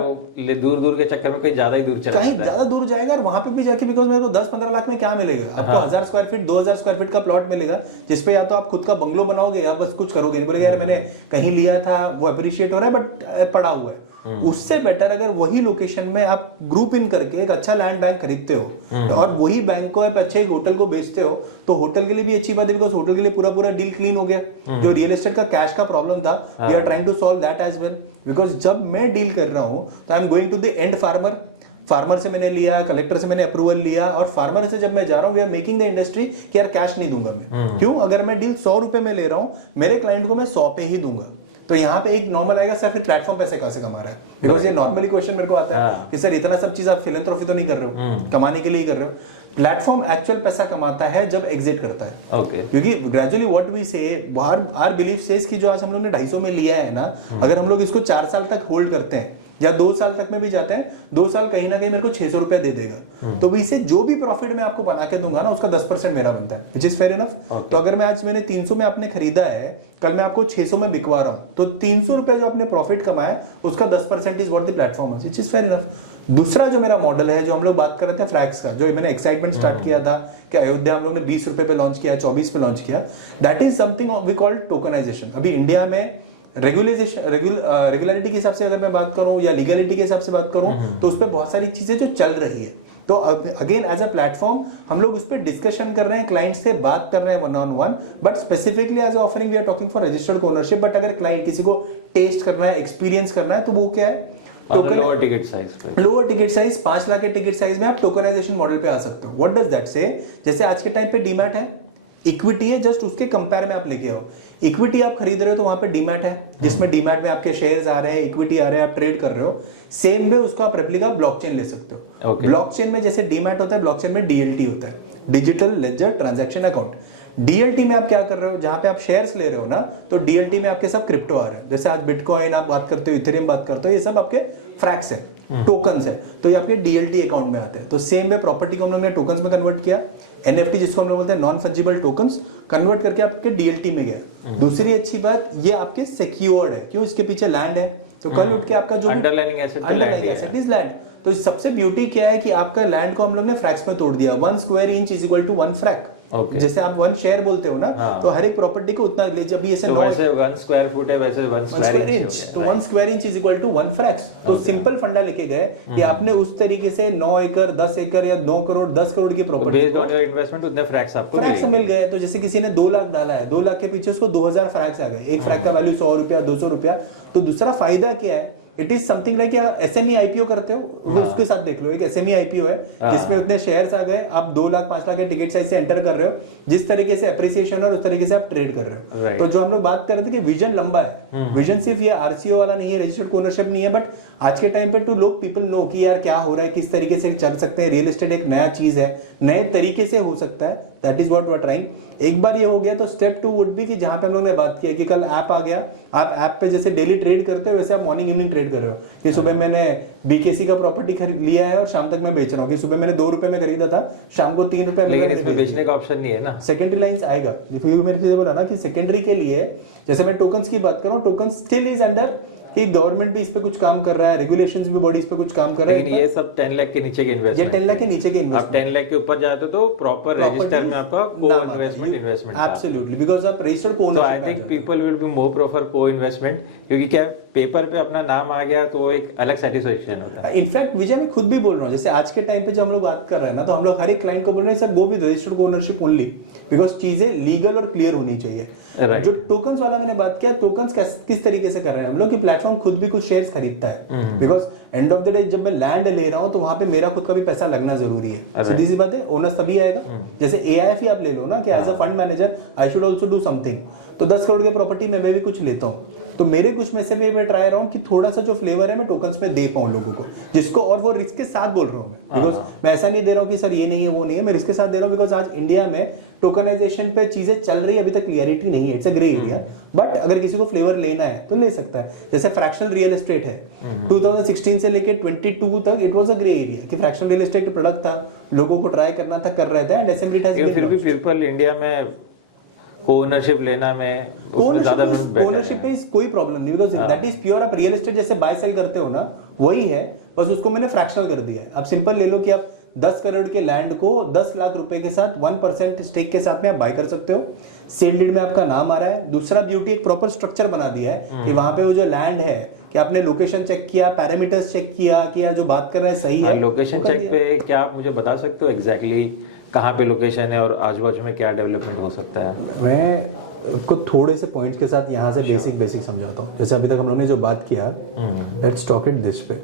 दूर दूर के चक्कर में कहीं ज्यादा ही दूर चला, कहीं ज्यादा दूर जाएगा, और वहां पे भी जाके, बिकॉज मेरे को 10-15 लाख में क्या मिलेगा आपको? 1000 स्क्वायर फीट 2000 स्क्वायर फीट का प्लॉट मिलेगा, जिसपे या तो आप खुद का बंगलो बनाओगे या बस कुछ करोगे नहीं, बोलेगा यार मैंने कहीं लिया था, वो अप्रिशिएट हो रहा है बट पड़ा हुआ है। उससे बेटर अगर वही लोकेशन में आप ग्रुप इन करके एक अच्छा लैंड बैंक खरीदते हो और वही बैंक को आप अच्छे होटल को बेचते हो, तो होटल के लिए भी अच्छी बात है, बिकॉज होटल के लिए पूरा पूरा डील क्लीन हो गया। जो रियल एस्टेट का कैश का प्रॉब्लम था, we are trying to solve that as well, because जब मैं डील कर रहा हूं तो I am going to the end farmer से मैंने लिया, कलेक्टर से मैंने अप्रूवल लिया, और फार्मर से जब मैं जा रहा हूँ, we are making the industry कि यार कैश नहीं दूंगा मैं। क्यों? अगर मैं डील 100 रुपए में ले रहा हूँ, मेरे क्लाइंट को मैं 100 पे ही दूंगा। तो यहाँ पे एक नॉर्मल आएगा, सर फिर प्लेटफॉर्म पैसे कहाँ से कमा रहा है? बिकॉज ये नॉर्मली क्वेश्चन मेरे को आता है कि सर इतना सब चीज आप फिलैंथ्रोपी तो नहीं कर रहे हो, कमाने के लिए ही कर रहे हो। प्लेटफॉर्म एक्चुअल पैसा कमाता है जब एग्जिट करता है, क्योंकि ग्रेजुअली व्हाट वी से आर बिलीफ सेज कि जो आज हम लोग ने 250 में लिया है ना, अगर हम लोग इसको 4 साल तक होल्ड करते हैं या 2 साल तक में भी जाते हैं, 2 साल कहीं ना कहीं मेरे को 600 रुपया दे देगा, तो इसे जो भी प्रॉफिट मैं आपको बना के दूंगा ना, उसका 10% मेरा बनता है, विच इज फेयर इनफ। तो अगर मैं आज मैंने 300 में आपने खरीदा है, कल मैं आपको 600 में बिकवा रहा हूं, तो 300 रुपए जो आपने प्रॉफिट कमाया, उसका 10% इज व्हाट द प्लेटफॉर्म है, विच इज फेयर इनफ। दूसरा जो मेरा मॉडल है, जो हम लोग बात कर रहे थे फ्रैक्स का, जो मैंने एक्साइटमेंट स्टार्ट किया था कि अयोध्या हम लोग ने 20 रुपए पे लॉन्च किया, 24 पे लॉन्च किया, that is something we call tokenisation. अभी इंडिया में रेगुलरिटी के हिसाब से अगर मैं बात करूं या लीगलिटी के हिसाब से बात करूं, तो उस पर बहुत सारी चीजें जो चल रही है, तो अगेन एज अ प्लेटफॉर्म हम लोग उस पर डिस्कशन कर रहे हैं, क्लाइंट से बात कर रहे हैं 1-on-1, but specifically as offering we are talking for registered ownership. But अगर क्लाइंट किसी को टेस्ट करना है, एक्सपीरियंस करना है, तो वो क्या है, लोअर टिकट साइज 5 लाख के टिकट साइज में आप टोकनाइजेशन मॉडल पे आ सकते हो। व्हाट डज दैट से? जैसे आज के टाइम पे डीमैट है, इक्विटी है, जस्ट उसके कंपेयर में आप लेके आओ। इक्विटी आप खरीद रहे हो तो वहां पे डीमैट है, जिसमें डीमैट में आपके शेयर्स आ रहे हैं, इक्विटी आ रहे हैं, आप ट्रेड कर रहे हो। सेम वे उसको आप रेप्लिका ब्लॉकचेन ले सकते हो। ब्लॉकचेन में जैसे डीमैट होता है, ब्लॉकचेन में डीएलटी होता है, digital ledger transaction account. DLT में आप क्या कर रहे हो, जहां पे आप शेयर्स ले रहे हो ना, तो डीएलटी में आपके सब क्रिप्टो आ रहे हैं, जैसे आज बिटकॉइन आप बात करते हो, इथेरियम बात करते हो, ये सब आपके फ्रैक्स है, टोकन्स है, तो ये आपके डीएलटी अकाउंट में आते हैं। तो सेम वे प्रॉपर्टी को हम लोग ने टोकन्स में कन्वर्ट किया, एनएफटी जिसको हम लोग बोलते हैं नॉन फंजिबल टोकन्स, कन्वर्ट करके आपके डीएलटी में गया। दूसरी अच्छी बात, ये आपके सिक्योर्ड है, क्यों? इसके पीछे लैंड है, तो कल उठ के आपका जो अंडरलाइनिंग एसेट इज लैंड। तो सबसे ब्यूटी क्या है कि आपका लैंड को हम लोग ने फ्रैक्स में तोड़ दिया। 1 square inch is equal to 1 frac. जैसे आप 1 शेयर बोलते हो ना, तो हर एक प्रॉपर्टी को उतना ले, जब ऐसे 1 स्क्वायर फुट है, वैसे 1 स्क्वायर इंच, तो 1 square inch is equal to 1 fracs. तो सिंपल फंडा लेके गए कि आपने उस तरीके से 9 एकड़ 10 एकड़ या 9 करोड़ 10 करोड़ की property based on your investment उतने फ्रैक्स आपको मिल गए। तो जैसे किसी ने 2 लाख डाला है, 2 लाख के पीछे उसको 2000 फ्रैक्स आ गए, एक फ्रैक का वैल्यू 100 रुपया 200 रुपया। तो दूसरा फायदा क्या है, it is something like SME IPO करते हो, उसके साथ देख लो, एक एसएमई आईपीओ है जिसमें उतने शेयर्स आ गए, आप 2 लाख 5 लाख के टिकट साइज से एंटर कर रहे हो, जिस तरीके से अप्रिसिएशन और उस तरीके से आप ट्रेड कर रहे हो। तो जो हम लोग बात कर रहे थे कि विजन लंबा है, विजन सिर्फ ये आरसीओ वाला नहीं है, रजिस्टर्ड ओनरशिप नहीं है, बट आज के टाइम पे टू लोग पीपल नो कि यार क्या हो रहा है, किस तरीके से चल सकते हैं, रियल एस्टेट एक नया चीज है, नए तरीके से हो सकता है, that is what we are trying. एक बार ये हो गया तो स्टेप 2 वुड बी कि जहां पे हम लोगों ने बात की है कि कल ऐप आ गया, आप ऐप पे जैसे डेली ट्रेड करते हो वैसे आप मॉर्निंग इवनिंग ट्रेड कर रहे हो कि सुबह मैंने बीकेसी का प्रॉपर्टी लिया है और शाम तक मैं बेच रहा हूँ, कि सुबह मैंने 2 रुपए में खरीदा था, शाम को 3 रुपए। लेकिन इसमें बेचने का ऑप्शन नहीं है ना, सेकेंडरी लाइंस आएगा। मेरे से बोला ना कि सेकेंडरी के लिए जैसे मैं टोकन्स की बात कर रहा हूँ, टोकन स्टिल इज अंडर कि गवर्नमेंट भी इस पे कुछ काम कर रहा है, रेगुलेशंस भी बॉडी इस पे कुछ काम कर रहा है। लेकिन ये सब 10 लाख के नीचे के इन्वेस्टमेंट, ये 10 लाख के नीचे के आप 10 लाख के ऊपर जाते हो तो प्रॉपर रजिस्टर में आपका को इन्वेस्टमेंट एब्सोल्युटली, बिकॉज़ आप रजिस्टर्ड को तो I think people will be more prefer को इन्वेस्टमेंट, क्योंकि क्या पेपर पे अपना नाम आ गया तो एक अलग सेटिस्फेक्शन होता है। इनफैक्ट विजय मैं खुद भी बोल रहा हूँ, जैसे आज के टाइम पे जब हम लोग बात कर रहे हैं ना, तो हम लोग हर एक क्लाइंट को बोल रहे हैं sir go with registered ownership only, because चीजें लीगल और क्लियर होनी चाहिए। जो टोकन्स वाला मैंने बात किया, टोकन्स किस तरीके से कर रहे हैं हम लोग कि प्लेटफॉर्म खुद भी कुछ शेयर्स खरीदता है, because and of the day जब मैं लैंड ले रहा हूँ तो वहां पे मेरा खुद का भी पैसा लगना जरूरी है। सीधी सी बात है, ओनर्स तभी आएगा। जैसे एआईएफ ही आप ले लो ना कि as a fund manager I should also do something, तो 10 करोड़ की प्रॉपर्टी में मैं भी कुछ लेता हूँ, तो मेरे कुछ में से भी मैं ट्राई रहा हूँ कि थोड़ा सा जो फ्लेवर है मैं टोकन्स में दे पाऊँ लोगों को, जिसको, और वो रिस्क के साथ बोल रहा हूँ मैं, बिकॉज मैं ऐसा नहीं दे रहा हूँ कि सर ये नहीं है वो नहीं है, मैं रिस्क के साथ दे रहा हूँ बिकॉज आज इंडिया में टोकनाइजेशन पे चीजें चल रही है, अभी तक क्लियरिटी नहीं है, it's a grey area, but अगर किसी को फ्लेवर लेना है तो ले सकता है। जैसे फ्रैक्शनल रियल एस्टेट है, 2016 से लेके 22 तक it was a grey area कि फ्रैक्शनल रियल एस्टेट प्रोडक्ट था, लोगों को ट्राई करना था, कर रहे थे, एंड असेंबली हैज फिर भी पीपल इंडिया में ओनरशिप लेना में उसमें ज्यादा ओनरशिप पे कोई प्रॉब्लम नहीं, बिकॉज दैट इज प्योर। आप रियल एस्टेट जैसे बाय सेल करते हो ना, वही है, बस उसको मैंने फ्रैक्शनल कर दिया है। आप सिंपल ले लो कि आप 10 करोड़ के लैंड को 10 लाख रुपए के साथ 1% स्टेक के साथ में आप बाय कर सकते हो, सेल डीड में आपका नाम आ रहा है। दूसरा ब्यूटी, एक प्रॉपर स्ट्रक्चर बना दिया है कि वहां पे वो जो लैंड है कि आपने लोकेशन चेक किया, पैरामीटर्स चेक किया कि या जो बात कर रहे हैं सही है। लोकेशन चेक पे क्या आप मुझे बता सकते हो एग्जैक्टली कहाँ पे लोकेशन है और आजू बाजू में क्या डेवलपमेंट हो सकता है? मैं आपको थोड़े से पॉइंट्स के साथ यहाँ से बेसिक समझाता हूँ। जैसे अभी तक हम लोगों ने जो बात किया, लेट्स टॉक इट दिस पे।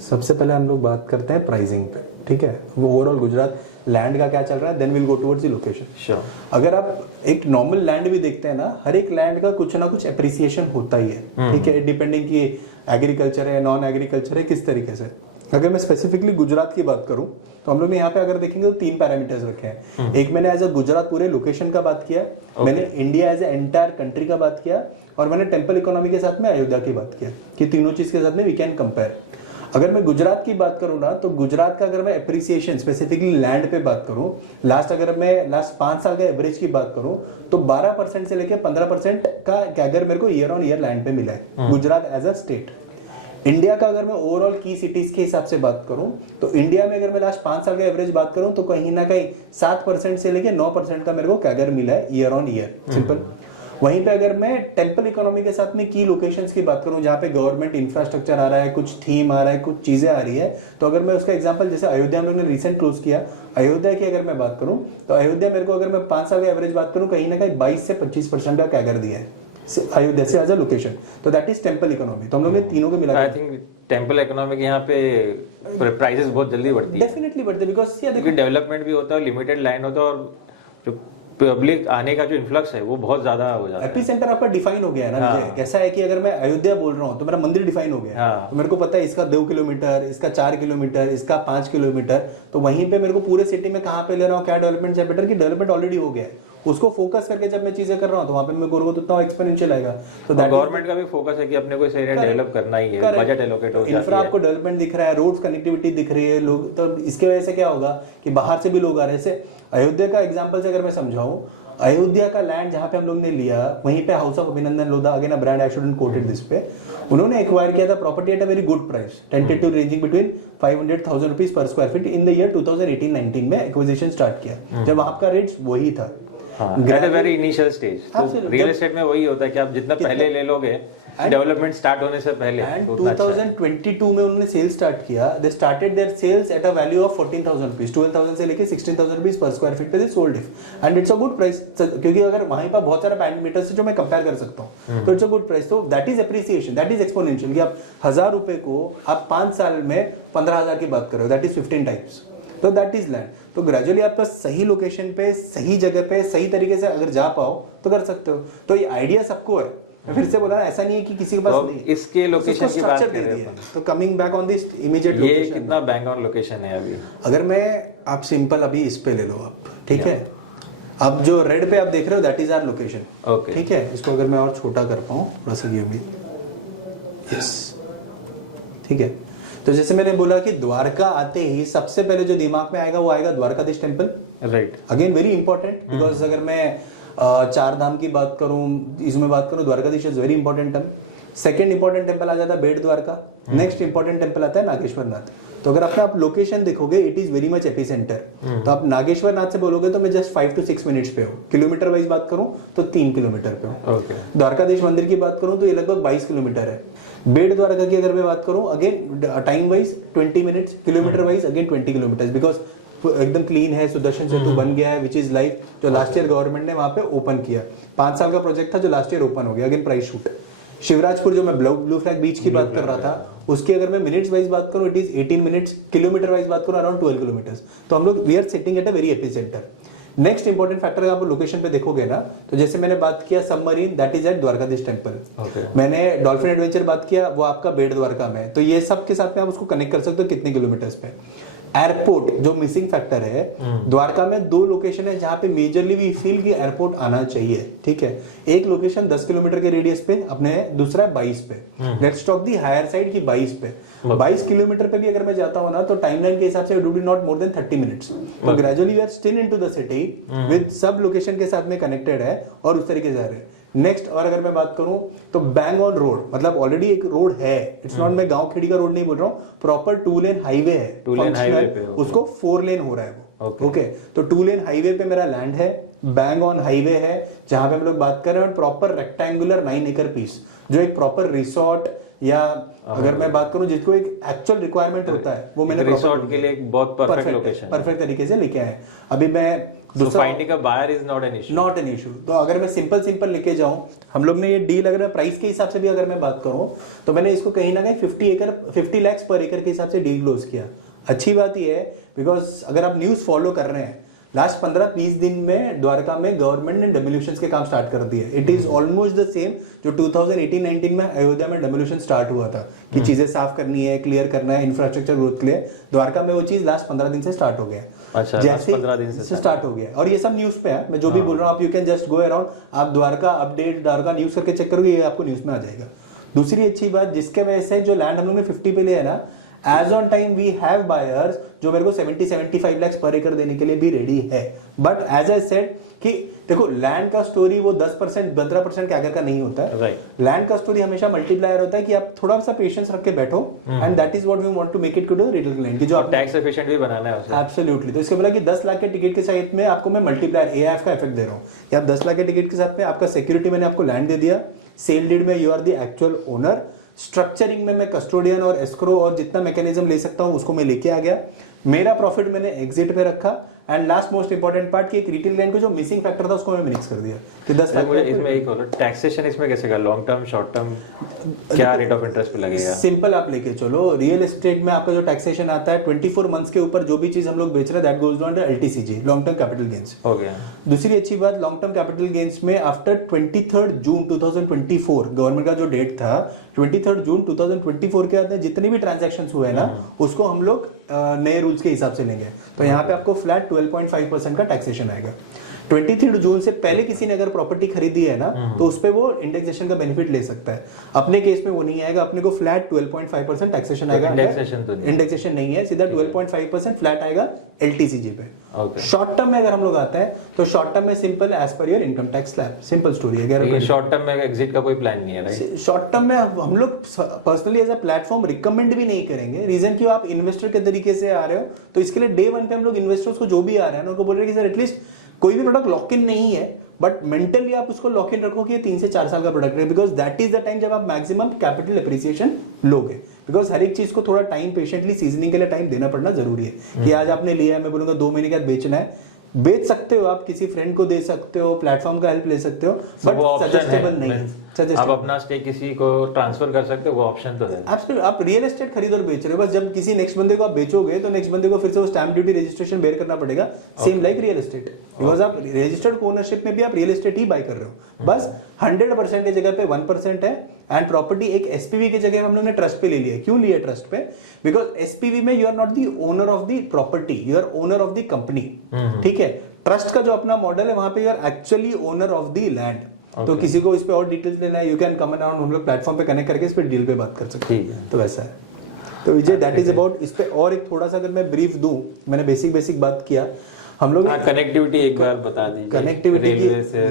सबसे पहले हम लोग बात करते हैं प्राइसिंग पे, ठीक है? वो ओवरऑल गुजरात लैंड का क्या चल रहा है, then will go towards the location. Sure. अगर आप एक नॉर्मल लैंड भी देखते हैं ना, हर एक लैंड का कुछ ना कुछ एप्रिसिएशन होता ही है, ठीक है? डिपेंडिंग कि एग्रीकल्चर है, नॉन एग्रीकल्चर है, किस तरीके से। अगर मैं स्पेसिफिकली गुजरात की बात करूं तो हम लोग ने यहाँ पे अगर देखेंगे तो 3 पैरामीटर्स रखे हैं। एक मैंने एज अ गुजरात पूरे लोकेशन का बात किया, मैंने India as a entire country का बात किया, और मैंने टेम्पल इकोनॉमी के साथ में अयोध्या की बात किया, कि तीनों चीज के साथ में वी कैन कंपेयर। अगर मैं गुजरात की बात करूं ना, तो गुजरात का अगर मैं एप्रिसिएशन स्पेसिफिकली लैंड पे बात करूं, अगर मैं लास्ट 5 साल का एवरेज की बात करूं तो 12% से लेकर 15% का कैगर मेरे को ईयर ऑन ईयर लैंड पे मिला है, Gujarat as a state. India का अगर मैं ओवरऑल की सिटीज के हिसाब से बात करूं तो इंडिया में अगर मैं लास्ट 5 साल का एवरेज बात करूं तो कहीं ना कहीं 7% से लेके 9% का मेरे को कैगर मिला है ईयर ऑन ईयर, सिंपल। वहीं पे अगर मैं टेम्पल इकोनॉमी के साथ में की लोकेशंस की बात करूं, जहां पे गवर्नमेंट इंफ्रास्ट्रक्चर आ रहा है, कुछ थीम आ रहा है, कुछ चीजें आ रही है, तो अगर मैं उसका एग्जांपल, जैसे अयोध्या हम लोग ने रिसेंट क्लोज किया, अयोध्या की अगर मैं बात करूं तो अयोध्या मेरे को, अगर मैं 5 साल का एवरेज बात करूं, कहीं ना कहीं 22 से 25% का कैगर दिया है अयोध्या से एज अ लोकेशन, तो दैट इज टेम्पल इकोनॉमी। तो हम लोग ने तीनों को मिला, आई थिंक टेम्पल इकोनॉमी के यहाँ पे प्राइसेस बहुत जल्दी बढ़ती है, डेफिनेटली बढ़ते हैं, बिकॉज क्योंकि डेवलपमेंट भी होता है, लिमिटेड लैंड होता है, और जो पब्लिक आने का जो इन्फ्लक्स है वो बहुत ज्यादा हो जाता है। एपी सेंटर आपका डिफाइन हो गया है ना मुझे। कैसा है कि अगर मैं अयोध्या बोल रहा हूँ तो मेरा मंदिर डिफाइन हो गया, तो मेरे को पता है इसका 2 किलोमीटर, इसका 4 किलोमीटर, इसका 5 किलोमीटर, तो वहीं पे मेरे को पूरे सिटी में कहाँ पे ले रहा हूँ, क्या डेवलपमेंट है बेटर, की डेवलपमेंट ऑलरेडी हो गया है, उसको फोकस करके जब मैं चीजें कर रहा हूँ तो वहां पे मैं ग्रोथ उतना एक्सपोनेंशियल आएगा। तो गवर्नमेंट का भी फोकस है कि अपने को इस एरिया डेवलप करना ही है, बजट एलोकेट हो जाती है, इंफ्रा आपको डेवलपमेंट दिख रहा है, रोड्स कनेक्टिविटी दिख रही है, लोग, तो इसके वजह से क्या होगा कि बाहर से भी लोग आ रहे हैं। जैसे अयोध्या का एग्जांपल से अगर मैं समझाऊं, अयोध्या का लैंड जहां पे हम लोग ने लिया, वहीं पे house of Abhinandan Lodha, again a brand, I shouldn't quote it this पे, उन्होंने एक्वायर किया था property at a very good price, tentative ranging between 500,000 rupees per square feet in the year 2018-19 में एक्विजिशन स्टार्ट किया, जब आपका रेट वही था, eight a very initial stage. तो रियल एस्टेट में वही होता है कि आप जितना पहले ले लोगे, डेवलपमेंट स्टार्ट होने से पहले। एंड 2022 में उन्होंने सेल स्टार्ट किया, they started their sales at a value of 14,000 rupees, 12,000 से लेके 16,000 रुपीज पर स्क्वायर फीट पे they sold it, and it's a good price, क्योंकि अगर वहीं पर बहुत सारे पैरामीटर से जो मैं कंपेयर कर सकता हूँ, तो इट्स अ गुड प्राइस। तो that is appreciation, that is exponential, कि आप 1000 रुपए को आप 5 साल में 15,000 की बात कर रहे हो, दैट इज 15 टाइम्स, तो दैट इज लैंड। तो ग्रेजुअली आप सही लोकेशन पे, सही जगह पे, सही तरीके से अगर जा पाओ तो कर सकते हो। तो ये आइडिया सबको है, मैं फिर से बोला ऐसा नहीं है कि किसी के पास तो नहीं, इसके लोकेशन की बात structure कर दे रहे दिया। हैं अपन। तो coming back on this immediate ये लोकेशन, कितना बैंग ऑन लोकेशन है अभी? अगर मैं आप सिंपल अभी इस पे ले लो आप, ठीक है, अब जो रेड पे आप देख रहे हो that is our location, okay, ठीक है। इसको अगर मैं और छोटा कर पाऊँ थोड़ा सा, ये भी यस, ठीक है। तो जैसे मैंने बोला कि द्वारका आते ही सबसे पहले जो दिमाग में आएगा वो आएगा Dwarkadhish temple, right. Again very important, because अगर मैं चार धाम की बात करूं, इसमें बात करूं, Dwarkadhish is very important temple. Second important temple आ जाता है Bet Dwarka, next important temple आता है नागेश्वर नाथ। तो अगर आप लोकेशन देखोगे it is very much epicentre. तो आप नागेश्वर नाथ से बोलोगे तो मैं जस्ट 5 to 6 मिनट्स पे हूँ, किलोमीटर वाइज बात करूं तो 3 किलोमीटर पे हूँ। ओके। द्वारकाधीश मंदिर की बात करूं तो ये लगभग 22 किलोमीटर है। बेट द्वारका की अगर मैं बात करूं again time wise 20 minutes, kilometre wise again 20 kilometre, because एकदम क्लीन है, सुदर्शन सेतु बन गया है, विच इज लाइक जो लास्ट ईयर गवर्नमेंट ने वहां पे ओपन किया। 5 साल का प्रोजेक्ट था जो लास्ट ईयर ओपन हो गया, अगेन प्राइस शूट। शिवराजपुर जो मैं ब्लू फ्लैग बीच की बात कर रहा था, उसकी अगर मैं मिनट्स वाइज बात करूं it is 18 minutes, kilometre wise बात करूं अराउंड 12 किलोमीटर्स। तो हम लोग we are sitting at a very epicentre. Next important factor आप लोकेशन पे देखोगे ना, तो जैसे मैंने बात किया submarine, that is at Dwarkadhish temple. मैंने डॉल्फिन एडवेंचर बात किया, वो आपका बेट द्वारका में। तो ये सब के साथ में आप उसको कनेक्ट कर सकते हो कितने किलोमीटर्स पे। एयरपोर्ट जो मिसिंग फैक्टर है, द्वारका में 2 लोकेशन है जहां पे मेजरली वी फील कि एयरपोर्ट आना चाहिए, ठीक है। एक लोकेशन 10 किलोमीटर के रेडियस पे अपने, दूसरा 22 पे। Let's talk the higher side की 22 पे। 22 किलोमीटर पे भी अगर मैं जाता हूं ना तो टाइमलाइन के हिसाब से do not more than 30 minutes. तो gradually we are still into the city with सब लोकेशन के साथ में कनेक्टेड है और उस तरीके से आ रहे हैं। नेक्स्ट, और अगर मैं बात करूं तो बैंग ऑन रोड, मतलब ऑलरेडी एक रोड है, इट्स नॉट, मैं गांव खेड़ी का रोड नहीं बोल रहा हूं, प्रॉपर 2 लेन हाईवे है, 2 लेन हाईवे पे उसको 4 लेन हो रहा है वो, ओके। तो 2 लेन हाईवे पे मेरा लैंड है, बैंग ऑन हाईवे है, जहां पे हम लोग बात कर रहे हैं प्रॉपर रेक्टेंगुलर 9 एकड़ पीस, जो एक प्रॉपर रिसोर्ट या अगर मैं बात करूं जिसको एक एक्चुअल रिक्वायरमेंट होता है, वो मैंने रिसोर्ट के लिए एक बहुत परफेक्ट लोकेशन, परफेक्ट तरीके से लेके आए। अभी मैं finding a buyer is not an issue, तो अगर मैं सिंपल लेके जाऊं, हम लोग ने ये डील अगर मैं प्राइस के हिसाब से भी अगर मैं बात करूं तो मैंने इसको कहीं ना कहीं 50 लाख पर एकड़ के हिसाब से डील क्लोज किया। अच्छी बात ये है बिकॉज अगर आप न्यूज फॉलो कर रहे हैं, लास्ट 15-20 दिन में द्वारका में गवर्नमेंट ने डेमोल्यूशन के काम स्टार्ट कर दिए। It is almost the same जो 2018-19 में अयोध्या में डेमोल्यूशन स्टार्ट हुआ था कि चीजें साफ करनी है, क्लियर करना है इंफ्रास्ट्रक्चर ग्रोथ के लिए। द्वारका में वो चीज लास्ट 15 दिन से स्टार्ट हो गया। अच्छा, जैसे 15 दिन से स्टार्ट हो गया, और ये सब न्यूज पे है, मैं जो भी बोल रहा हूँ आप you can just go around, आप द्वारका अपडेट, द्वारका न्यूज करके चेक करोगे, ये आपको न्यूज में आ जाएगा। दूसरी अच्छी बात जिसके वजह से जो लैंड हम लोग ने 50 पे लिया है ना, as on time we have buyers जो मेरे को 70-75 लाख पर एकड़ देने के लिए भी रेडी है। बट एज आई सेड कि देखो लैंड का स्टोरी वो 10% 15% क्या का नहीं होता है। लैंड का स्टोरी हमेशा मल्टीप्लायर होता है कि आप थोड़ा सा पेशेंस रख के बैठो, and that is what we want to make it to the retail client की जो आप टैक्स एफिशिएंट भी बनाना है उसे। एब्सोल्युटली। तो इसके बोला कि 10 लाख के टिकट के साथ में आपको मैं मल्टीप्लायर एएफ का इफेक्ट दे रहा हूँ कि आप 10 लाख के टिकट के साथ में आपका सिक्योरिटी मैंने आपको लैंड दे दिया, सेल डीड में you are the actual owner, structuring में मैं कस्टोडियन और एस्क्रो और जितना मैकेनिज्म ले सकता हूं उसको मैं लेके आ गया, मेरा प्रॉफिट मैंने एग्जिट पे रखा, and last most important part कि एक रिटेल क्लाइंट को जो मिसिंग फैक्टर था उसको मैं मिक्स कर दिया कि 10 लाख। मुझे इसमें एक बोलो, टैक्सेशन इसमें कैसे का, लॉन्ग टर्म शॉर्ट टर्म क्या रेट ऑफ इंटरेस्ट पे लगेगा? सिंपल आप लेके चलो, रियल एस्टेट में आपका जो टैक्सेशन आता है 24 मंथ्स के ऊपर जो भी चीज हम लोग बेच रहे हैं that goes on LTCG, long term capital gains. Okay. दूसरी अच्छी बात लॉन्ग टर्म कैपिटल गेन्स में आफ्टर 23 जून 2024 गवर्नमेंट का जो डेट था 23 जून 2024 के अंदर जितने भी ट्रांजैक्शंस हुए ना उसको हम लोग नए रूल्स के हिसाब से लेंगे। तो यहाँ पे आपको फ्लैट 12.5% का टैक्सेशन आएगा। 23 जून से पहले किसी ने अगर प्रॉपर्टी खरीदी है ना तो उस पे वो इंडेक्सेशन का बेनिफिट ले सकता है। अपने केस में वो नहीं आएगा, अपने को फ्लैट 12.5% टैक्सेशन आएगा। इंडेक्सेशन नहीं है, सीधा 12.5% फ्लैट आएगा LTCG पे। शॉर्ट टर्म में अगर हम लोग आते हैं तो शॉर्ट टर्म में simple as per your income tax slab, simple story है। शॉर्ट टर्म में एग्जिट का कोई प्लान नहीं है, राइट? शॉर्ट टर्म में हम लोग personally as a platform recommend भी नहीं करेंगे। रीजन क्यों, आप इन्वेस्टर के तरीके से आ रहे हो तो इसके लिए डे 1 पे हम लोग इन्वेस्टर्स को जो भी आ रहे हैं उनको बोल रहे हैं कि सर एटलीस्ट कोई भी प्रोडक्ट लॉक इन नहीं है बट मेंटली आप उसको लॉक इन रखो कि ये 3 से 4 साल का प्रोडक्ट है, because that is the time जब आप मैक्सिमम कैपिटल एप्रिसिएशन लोगे। बिकॉज हर एक चीज को थोड़ा टाइम पेशेंटली सीजनिंग के लिए टाइम देना पड़ना जरूरी है कि आज आपने लिया है, मैं बोलूंगा 2 महीने के बाद बेचना है, बेच सकते हो, आप किसी फ्रेंड को दे सकते हो, प्लेटफॉर्म का हेल्प ले सकते हो, So, वो बट ऑप्शन सजेस्टेबल है नहीं है। आप अपना स्टेक किसी को ट्रांसफर कर सकते हो, वो ऑप्शन तो है। आप रियल एस्टेट खरीद और बेच रहे हो, बस जब किसी नेक्स्ट बंदे को आप बेचोगे तो नेक्स्ट बंदे को फिर से वो स्टैम्प ड्यूटी रजिस्ट्रेशन बेयर करना पड़ेगा, same like real estate, because आप रजिस्टर्ड ओनरशिप में भी आप रियल एस्टेट ही बाय कर रहे हो, बस 100% की जगह पे 1% है। एंड प्रॉपर्टी एक एसपीवी की जगह हम लोगों ने ट्रस्ट पे ले लिया है। क्यों लिया ट्रस्ट पे? बिकॉज एसपीवी में you are not the owner of the property, you are owner of the company, ठीक है। ट्रस्ट का जो अपना मॉडल है वहां पे you are actually owner of the land. तो किसी को इस पे और डिटेल्स लेना है, यू कैन कम अराउंड, हम लोग प्लेटफॉर्म पे कनेक्ट करके इस पे डील पे बात कर सकते हैं। तो वैसा है। तो विजय दैट इज अबाउट इस पे। और एक थोड़ा सा अगर मैं ब्रीफ दूं, मैंने बेसिक बात किया हम लोग, कनेक्टिविटी एक बार बता दीजिए। कनेक्टिविटी की,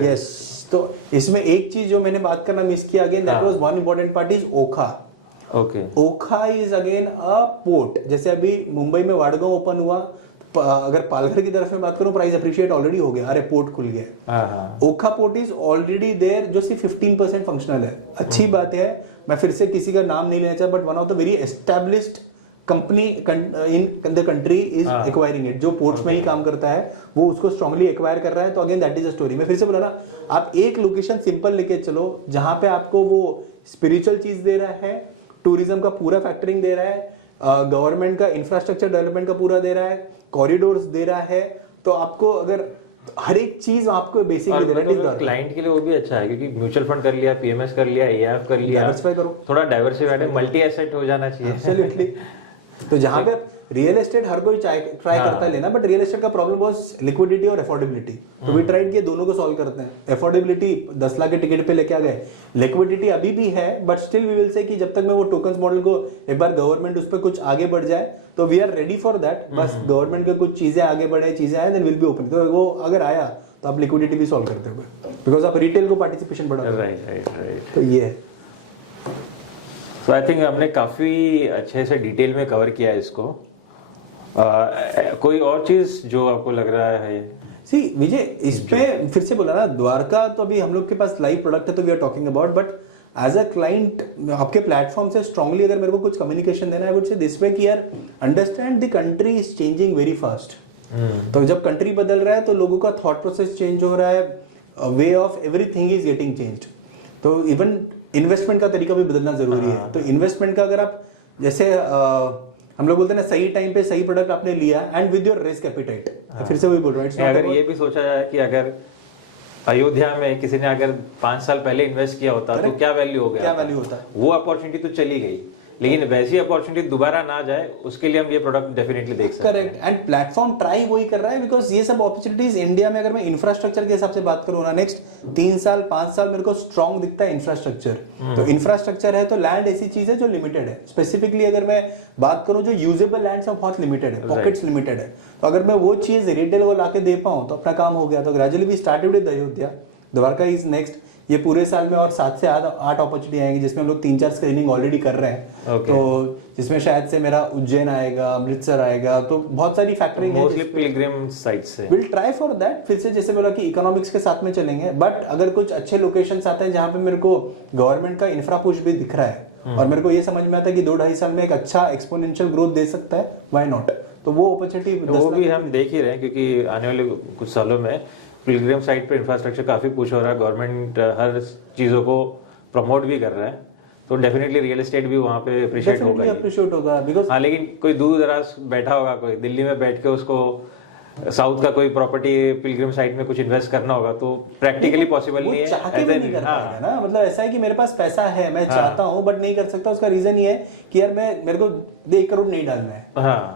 यस। तो इसमें एक चीज जो मैंने बात करना मिस किया, again that was one important part is Okha. Okay, Okha is again a port. जैसे अभी मुंबई में वाडगांव ओपन हुआ, अगर पालघर की तरफ में बात करूं, प्राइस अप्रिशिएट ऑलरेडी हो गया, अरे पोर्ट खुल गया। ओखा पोर्ट इज ऑलरेडी देयर, जो सिर्फ 15% फंक्शनल है। अच्छी बात है। मैं फिर से किसी का नाम नहीं लेना चाहता, but one of the very established company in the country is acquiring it. जो पोर्ट्स में ही काम करता है वो उसको स्ट्रांगली एक्वायर कर रहा है। तो again that is a story. मैं फिर से बोला ना, आप एक लोकेशन सिंपल लेके चलो जहां पे आपको वो स्पिरिचुअल चीज दे रहा है, टूरिज्म का पूरा फैक्टरिंग दे रहा है, गवर्नमेंट का इंफ्रास्ट्रक्चर डेवलपमेंट का पूरा दे रहा है, कॉरिडोर्स दे रहा है, तो आपको अगर हर एक चीज आपको बेसिक क्लाइंट के लिए वो भी अच्छा है, क्योंकि म्यूचुअल फंड कर लिया, पीएमएस कर लिया, एआईएफ कर लिया, डाइवर्सिफाई करो, थोड़ा डाइवर्सिफाइड है, मल्टी एसेट हो जाना चाहिए। एब्सोल्युटली। तो जहां पे रियल एस्टेट हर कोई ट्राई करता है लेना, बट रियल एस्टेट का प्रॉब्लम वाज लिक्विडिटी और अफोर्डेबिलिटी। तो वी ट्राइड कि दोनों को सॉल्व करते हैं। अफोर्डेबिलिटी 10 लाख के टिकट पे लेके आ गए, लिक्विडिटी अभी भी है, but still we will say कि जब तक मैं वो टोकन्स मॉडल को एक बार गवर्नमेंट उस पर कुछ आगे बढ़ जाए तो we are ready for that. बस गवर्नमेंट के कुछ चीजें आगे बढ़े, चीजें आए, देन विल बी ओपन। तो वो अगर आया तो आप लिक्विडिटी भी सॉल्व करते हो, बिकॉज आप रिटेल को पार्टिसिपेशन बढ़ा। राइट। तो ये है। तो आई थिंक हमने काफी अच्छे से डिटेल में कवर किया है इसको। कोई और चीज जो आपको लग रहा है? सी विजय, इस पे फिर से बोला ना, द्वारका तो अभी हम लोग के पास लाइव प्रोडक्ट है तो we are talking about, but as a client आपके प्लेटफॉर्म से स्ट्रांगली अगर मेरे को कुछ कम्युनिकेशन देना है, I would say this way कि यार understand the country is changing very fast. तो जब कंट्री बदल रहा है तो लोगों का थॉट प्रोसेस चेंज हो रहा है, way of everything is getting changed. तो इवन इन्वेस्टमेंट का तरीका भी बदलना जरूरी है। तो इन्वेस्टमेंट का अगर आप जैसे हम लोग बोलते हैं ना, सही टाइम पे सही प्रोडक्ट आपने लिया and with your risk appetite, फिर से वही बोल रहा हूं। अगर ये भी सोचा जाए कि अगर अयोध्या में किसी ने अगर 5 साल पहले इन्वेस्ट किया होता तो क्या वैल्यू हो गया, क्या वैल्यू होता, वो अपॉर्चुनिटी तो चली गई, लेकिन वैसी अपॉर्चुनिटी दोबारा ना जाए उसके लिए हम ये प्रोडक्ट डेफिनेटली देख सकते हैं। करेक्ट। एंड प्लेटफॉर्म ट्राई वही कर रहा है, बिकॉज ये सब अपॉर्चुनिटीज इंडिया में, अगर मैं इंफ्रास्ट्रक्चर के हिसाब से बात करूँ ना, नेक्स्ट 3 साल 5 साल मेरे को स्ट्रॉन्ग दिखता है इंफ्रास्ट्रक्चर। तो इंफ्रास्ट्रक्चर है तो लैंड ऐसी चीज है जो लिमिटेड है। स्पेसिफिकली अगर मैं बात करूँ, जो यूजेबल लैंड है बहुत लिमिटेड है, पॉकेट्स लिमिटेड है। तो अगर मैं वो चीज रिटेल को लाके दे पाऊँ तो अपना काम हो गया। तो gradually we started with Ayodhya, Dwarka is next. ये पूरे साल में और 7 से 8 अपॉर्चुनिटी आएंगी, जिसमें हम लोग 3-4 स्क्रीनिंग ऑलरेडी कर रहे हैं। तो जिसमें शायद से मेरा उज्जैन आएगा, अमृतसर आएगा, तो बहुत सारी फैक्टरिंग है। मोस्टली पिलग्रिम साइट्स से विल ट्राई फॉर दैट। फिर से जैसे बोला कि इकोनॉमिक्स के साथ में चलेंगे, बट अगर कुछ अच्छे लोकेशंस आते हैं जहां पे मेरे को गवर्नमेंट का इंफ्रा पुश भी दिख रहा है और मेरे को ये समझ में आता है कि 2-2.5 साल में एक अच्छा एक्सपोनेंशियल ग्रोथ दे सकता है, व्हाई नॉट। तो वो अपॉर्चुनिटी वो भी हम देख ही रहे हैं, क्योंकि आने वाले कुछ सालों में पिलग्रिम साइट पे इंफ्रास्ट्रक्चर काफी पुश हो रहा है, गवर्नमेंट हर चीजों को प्रमोट भी कर रहा है। तो डेफिनेटली रियल एस्टेट भी वहाँ पे अप्रिशिएट होगा बिकॉज हाँ। लेकिन कोई दूर दराज बैठा होगा, कोई दिल्ली में बैठ के उसको साउथ का कोई प्रॉपर्टी पिलग्रिम साइट में कुछ इन्वेस्ट करना होगा तो प्रैक्टिकली पॉसिबल नहीं है। चाह के भी नहीं कर पाएगा ना, मतलब ऐसा है कि मेरे पास पैसा है, मैं चाहता हूँ बट नहीं कर सकता। उसका रीजन ये है कि यार मेरे को 1 करोड़ नहीं डालना है,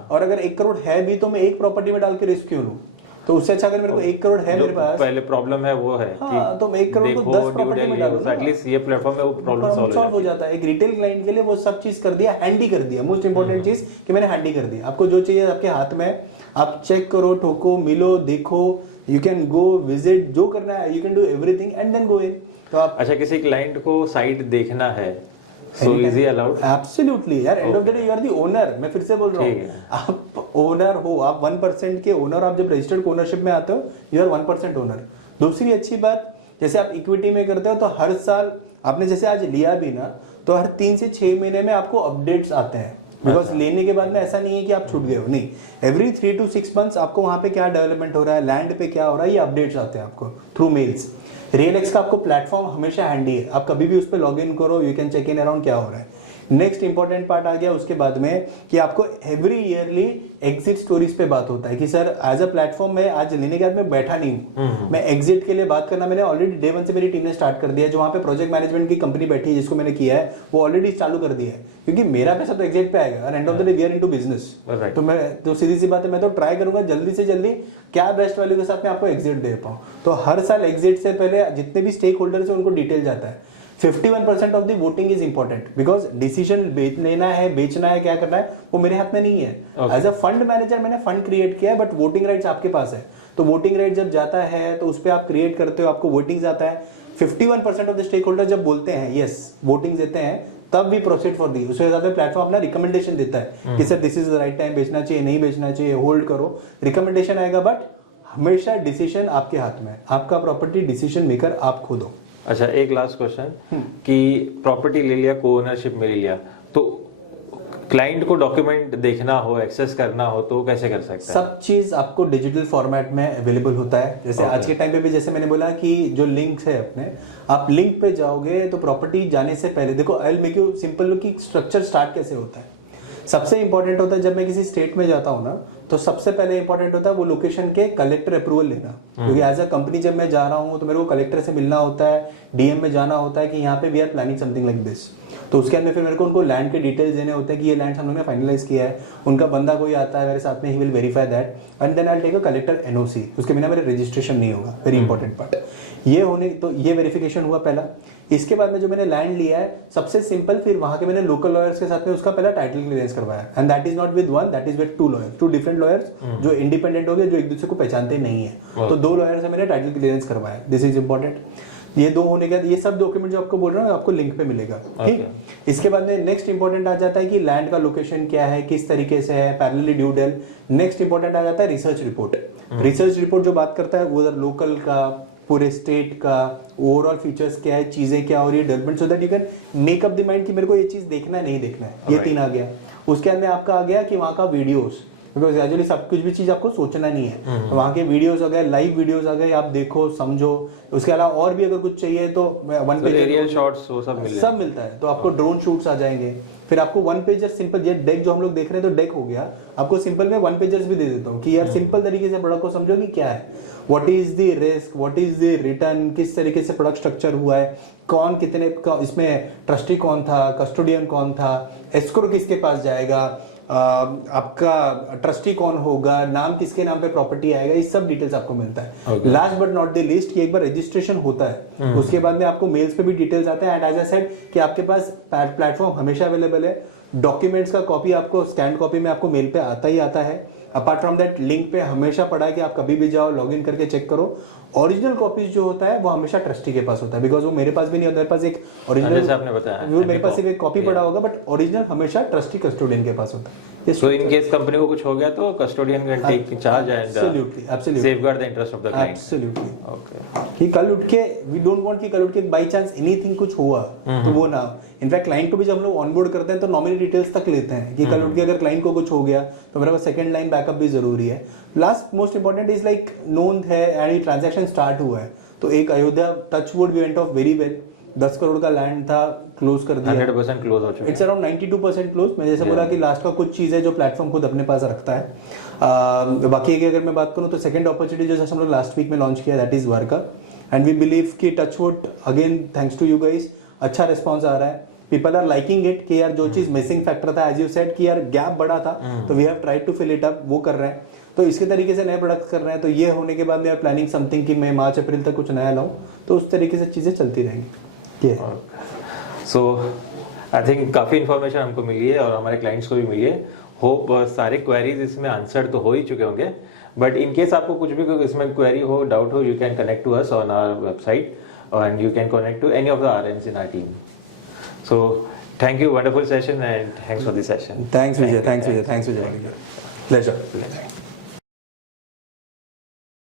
और अगर 1 करोड़ है भी तो मैं एक प्रॉपर्टी में डाल के रिस्क क्यों लूं। तो उससे अच्छा अगर मेरे को 1 करोड़ है मेरे पास, पहले प्रॉब्लम है वो है कि तो मैं 1 करोड़ को 10 प्रॉपर्टी में डालूं, एटलीस्ट ये प्लेटफॉर्म में वो प्रॉब्लम सॉल्व हो जाता है। एक रिटेल क्लाइंट के लिए वो सब चीज कर दिया, हैंडी कर दिया। मोस्ट इंपोर्टेंट चीज कि मैंने हैंडी कर दिया। आपको जो चाहिए आपके हाथ में, आप चेक करो, ठोको, मिलो, देखो, यू कैन गो विजिट, जो करना है you can do everything and then go in. तो आप अच्छा, किसी क्लाइंट को साइट देखना है, so is he allowed? Absolutely यार, end of the day you are the owner. मैं फिर से बोल रहा हूँ, आप ओनर हो, आप 1% के ओनर। आप जब रजिस्टर्ड ओनरशिप में आते हो यू आर 1% ओनर। दूसरी अच्छी बात, जैसे आप इक्विटी में करते हो तो हर साल आपने जैसे आज लिया भी ना, तो हर 3 से 6 महीने में आपको अपडेट्स आते हैं बिकॉज लेने के बाद में ऐसा नहीं है कि आप छूट गए हो, नहीं, एवरी 3 to 6 months आपको वहां पे क्या डेवलपमेंट हो रहा है, लैंड पे क्या हो रहा है, ये अपडेट्स आते हैं आपको थ्रू मेल्स। रियलएक्स का आपको प्लेटफॉर्म हमेशा हैंडी है, आप कभी भी उस पर लॉग इन करो, you can check in around क्या हो रहा है। नेक्स्ट इंपॉर्टेंट पार्ट आ गया उसके बाद में कि आपको एवरी ईयरली एग्जिट स्टोरीज पे बात होता है कि सर एज अ प्लेटफॉर्म में आज लेने के बाद मैं बैठा नहीं हूँ, मैं एग्जिट के लिए बात करना मैंने ऑलरेडी डे 1 से मेरी टीम ने स्टार्ट कर दिया है। जो वहाँ पे प्रोजेक्ट मैनेजमेंट की कंपनी बैठी है जिसको मैंने किया है वो ऑलरेडी चालू कर दिया है, क्योंकि मेरा पैसा तो एग्जिट पे आएगा और end of the day we are into business. तो मैं तो सीधी सी बात है, मैं तो ट्राई करूंगा जल्दी से जल्दी क्या बेस्ट वैल्यू के साथ मैं आपको एग्जिट दे पाऊँ। तो हर साल एग्जिट से पहले जितने भी स्टेक होल्डर्स है उनको डिटेल जाता है। 51% of the voting is important because decision लेना है, बेचना है, क्या करना है वो मेरे हाथ में नहीं है। एज अ फंड मैनेजर मैंने फंड क्रिएट किया है, बट वोटिंग राइट्स आपके पास है। तो वोटिंग राइट जब जाता है तो उस पर आप क्रिएट करते हो, आपको वोटिंग आता है। 51% ऑफ द स्टेक होल्डर जब बोलते हैं यस वोटिंग देते हैं, तब भी प्रोसीड फॉर दी। उसके साथ में प्लेटफॉर्म अपना रिकमेंडेशन देता है कि sir this is the right time, बेचना चाहिए, नहीं बेचना चाहिए, होल्ड करो, रिकमेंडेशन आएगा। बट हमेशा डिसीजन आपके हाथ में है, आपका प्रॉपर्टी डिसीजन मेकर आप खुद हो। अच्छा, एक लास्ट क्वेश्चन कि प्रॉपर्टी ले लिया, को ओनरशिप में ले लिया, तो क्लाइंट को डॉक्यूमेंट देखना हो, एक्सेस करना हो तो कैसे कर सकते हैं? सब चीज आपको डिजिटल फॉर्मेट में अवेलेबल होता है। जैसे आज के टाइम पे भी जैसे मैंने बोला कि जो लिंक्स है अपने, आप लिंक पे जाओगे तो प्रॉपर्टी जाने से पहले देखो, I will make you simple कि स्ट्रक्चर स्टार्ट कैसे होता है। सबसे इंपॉर्टेंट होता है जब मैं किसी स्टेट में जाता हूँ ना, तो सबसे पहले इंपॉर्टेंट होता है वो लोकेशन के कलेक्टर अप्रूवल लेना, क्योंकि एज अ कंपनी जब मैं जा रहा हूँ तो मेरे को कलेक्टर से मिलना होता है, डीएम में जाना होता है कि यहाँ पे we are planning something like this. तो उसके अंदर फिर मेरे को उनको लैंड के डिटेल्स देने होते हैं कि ये लैंड हम लोगों ने फाइनलाइज किया है। उनका बंदा कोई आता है मेरे साथ में, he will verify that and then I will take a collector NOC. उसके बिना मेरे रजिस्ट्रेशन नहीं होगा, वेरी इंपॉर्टेंट पार्ट ये होने। तो ये वेरिफिकेशन हुआ पहला। इसके बाद में जो मैंने लैंड लिया है सबसे सिंपल, फिर वहां के मैंने लोकल लॉयर्स के साथ में उसका पहला टाइटल क्लियरेंस करवाया, and that is not with one, that is with 2 lawyers, 2 different lawyers जो इंडिपेंडेंट हो गए, जो एक दूसरे को पहचानते नहीं है। तो 2 लॉयर से मैंने टाइटल क्लियरेंस करवाया, दिस इज इंपॉर्टेंट। ये 2 होने के बाद ये सब डॉक्यूमेंट जो आपको बोल रहा हूँ आपको लिंक पे मिलेगा, ठीक। इसके बाद में नेक्स्ट इंपॉर्टेंट आ जाता है कि लैंड का लोकेशन क्या है, किस तरीके से है, पैरेलली ड्यू डेल। नेक्स्ट इंपॉर्टेंट आ जाता है रिसर्च रिपोर्ट। रिसर्च रिपोर्ट जो बात करता है उधर लोकल का, पूरे स्टेट का ओवरऑल फीचर्स क्या है, चीजें क्या हो रही है, development, so that you can make up the mind कि मेरे को ये चीज देखना है नहीं देखना है। ये 3 आ गया। उसके अंदर आपका आ गया कि वहाँ का वीडियोस, बिकॉज ग्रेजुअली सब कुछ भी चीज आपको सोचना नहीं है। तो वहाँ के वीडियोस आ गए, लाइव वीडियोस आ गए, आप देखो समझो। उसके अलावा और भी अगर कुछ चाहिए तो वन पेज एरियल शॉट्स वो सब मिलता है। तो आपको ड्रोन शूट्स आ जाएंगे। फिर आपको 1 पेजर सिंपल, ये डेक जो हम लोग देख रहे हैं तो डेक हो गया, आपको सिंपल में 1 पेजर्स भी दे देता हूँ कि यार सिंपल तरीके से प्रोडक्ट को समझो कि क्या है, what is the risk, what is the return, किस तरीके से प्रोडक्ट स्ट्रक्चर हुआ है, कौन कितने इसमें ट्रस्टी कौन था, कस्टोडियन कौन था, एस्क्रो किसके पास जाएगा, आपका ट्रस्टी कौन होगा, नाम किसके नाम पे प्रॉपर्टी आएगा, ये सब डिटेल्स आपको मिलता है। Last but not the least कि एक बार रजिस्ट्रेशन होता है उसके बाद में आपको मेल्स पे भी डिटेल्स आते हैं। एंड एज आई सेड कि आपके पास प्लेटफॉर्म हमेशा अवेलेबल है। डॉक्यूमेंट्स का कॉपी आपको स्कैन कॉपी में आपको मेल पे आता ही आता है। अपार्ट फ्रॉम दैट लिंक पे हमेशा पड़ा है कि आप कभी भी जाओ लॉग इन करके चेक करो। ओरिजिनल कॉपीज जो होता है वो हमेशा ट्रस्टी के पास होता है, बिकॉज वो मेरे पास भी नहीं होता। मेरे पास एक ओरिजिनल आपने बताया वो मेरे पास सिर्फ एक कॉपी पड़ा होगा, बट ओरिजिनल हमेशा ट्रस्टी कस्टोडियन के पास होता है। सो इन केस कंपनी को कुछ हो गया तो custodian can take charge and absolutely safeguard the interest of the client. Absolutely okay, कि कल उठ के वी डोंट वांट कि कल उठ के बाय चांस एनीथिंग कुछ हुआ तो वो ना। इनफैक्ट क्लाइंट को भी जब हम लोग ऑनबोर्ड करते हैं तो नॉमिनी डिटेल्स तक लेते हैं कि कल उठ के अगर क्लाइंट को कुछ हो गया तो मेरे पास सेकंड लाइन बैकअप भी जरूरी है। Last most important is like known है एंड ट्रांजैक्शन स्टार्ट हुआ है तो एक Ayodhya touchwood we went off very well. 10 crore का लैंड था, क्लोज कर दिया, 100% क्लोज हो चुका है। It's around 92% close. मैं जैसे बोला कि लास्ट का कुछ चीज है जो प्लेटफॉर्म खुद अपने पास रखता है। बाकी की अगर मैं बात करूं तो सेकंड अपॉर्चुनिटी जो हम लोग लास्ट वीक में लॉन्च किया दैट इज वर्का, एंड वी बिलीव कि touchwood again thanks to you guys अच्छा रिस्पॉन्स आ रहा है। पीपल आर लाइकिंग इट कि यार जो चीज मिसिंग फैक्टर था, एज यू सेड कि यार गैप बड़ा था तो we have tried to fill it up, वो कर रहे हैं। तो इसके तरीके से नए प्रोडक्ट्स कर रहे हैं। तो ये होने के बाद में प्लानिंग समथिंग कि मैं मार्च अप्रैल तक कुछ नया लाऊं, तो उस तरीके से चीजें चलती रहेंगी। ये सो आई थिंक काफ़ी इन्फॉर्मेशन हमको मिली है और हमारे क्लाइंट्स को भी मिली है। होप सारे क्वेरीज इसमें आंसर तो हो ही चुके होंगे, बट इन केस आपको कुछ भी इसमें क्वेरी हो, डाउट हो, you can connect to us on our website and you can connect to any of the RMs in our team. So thank you, wonderful session and thanks for this session. Thanks Vijay, thanks Vijay, thanks Vijay, pleasure.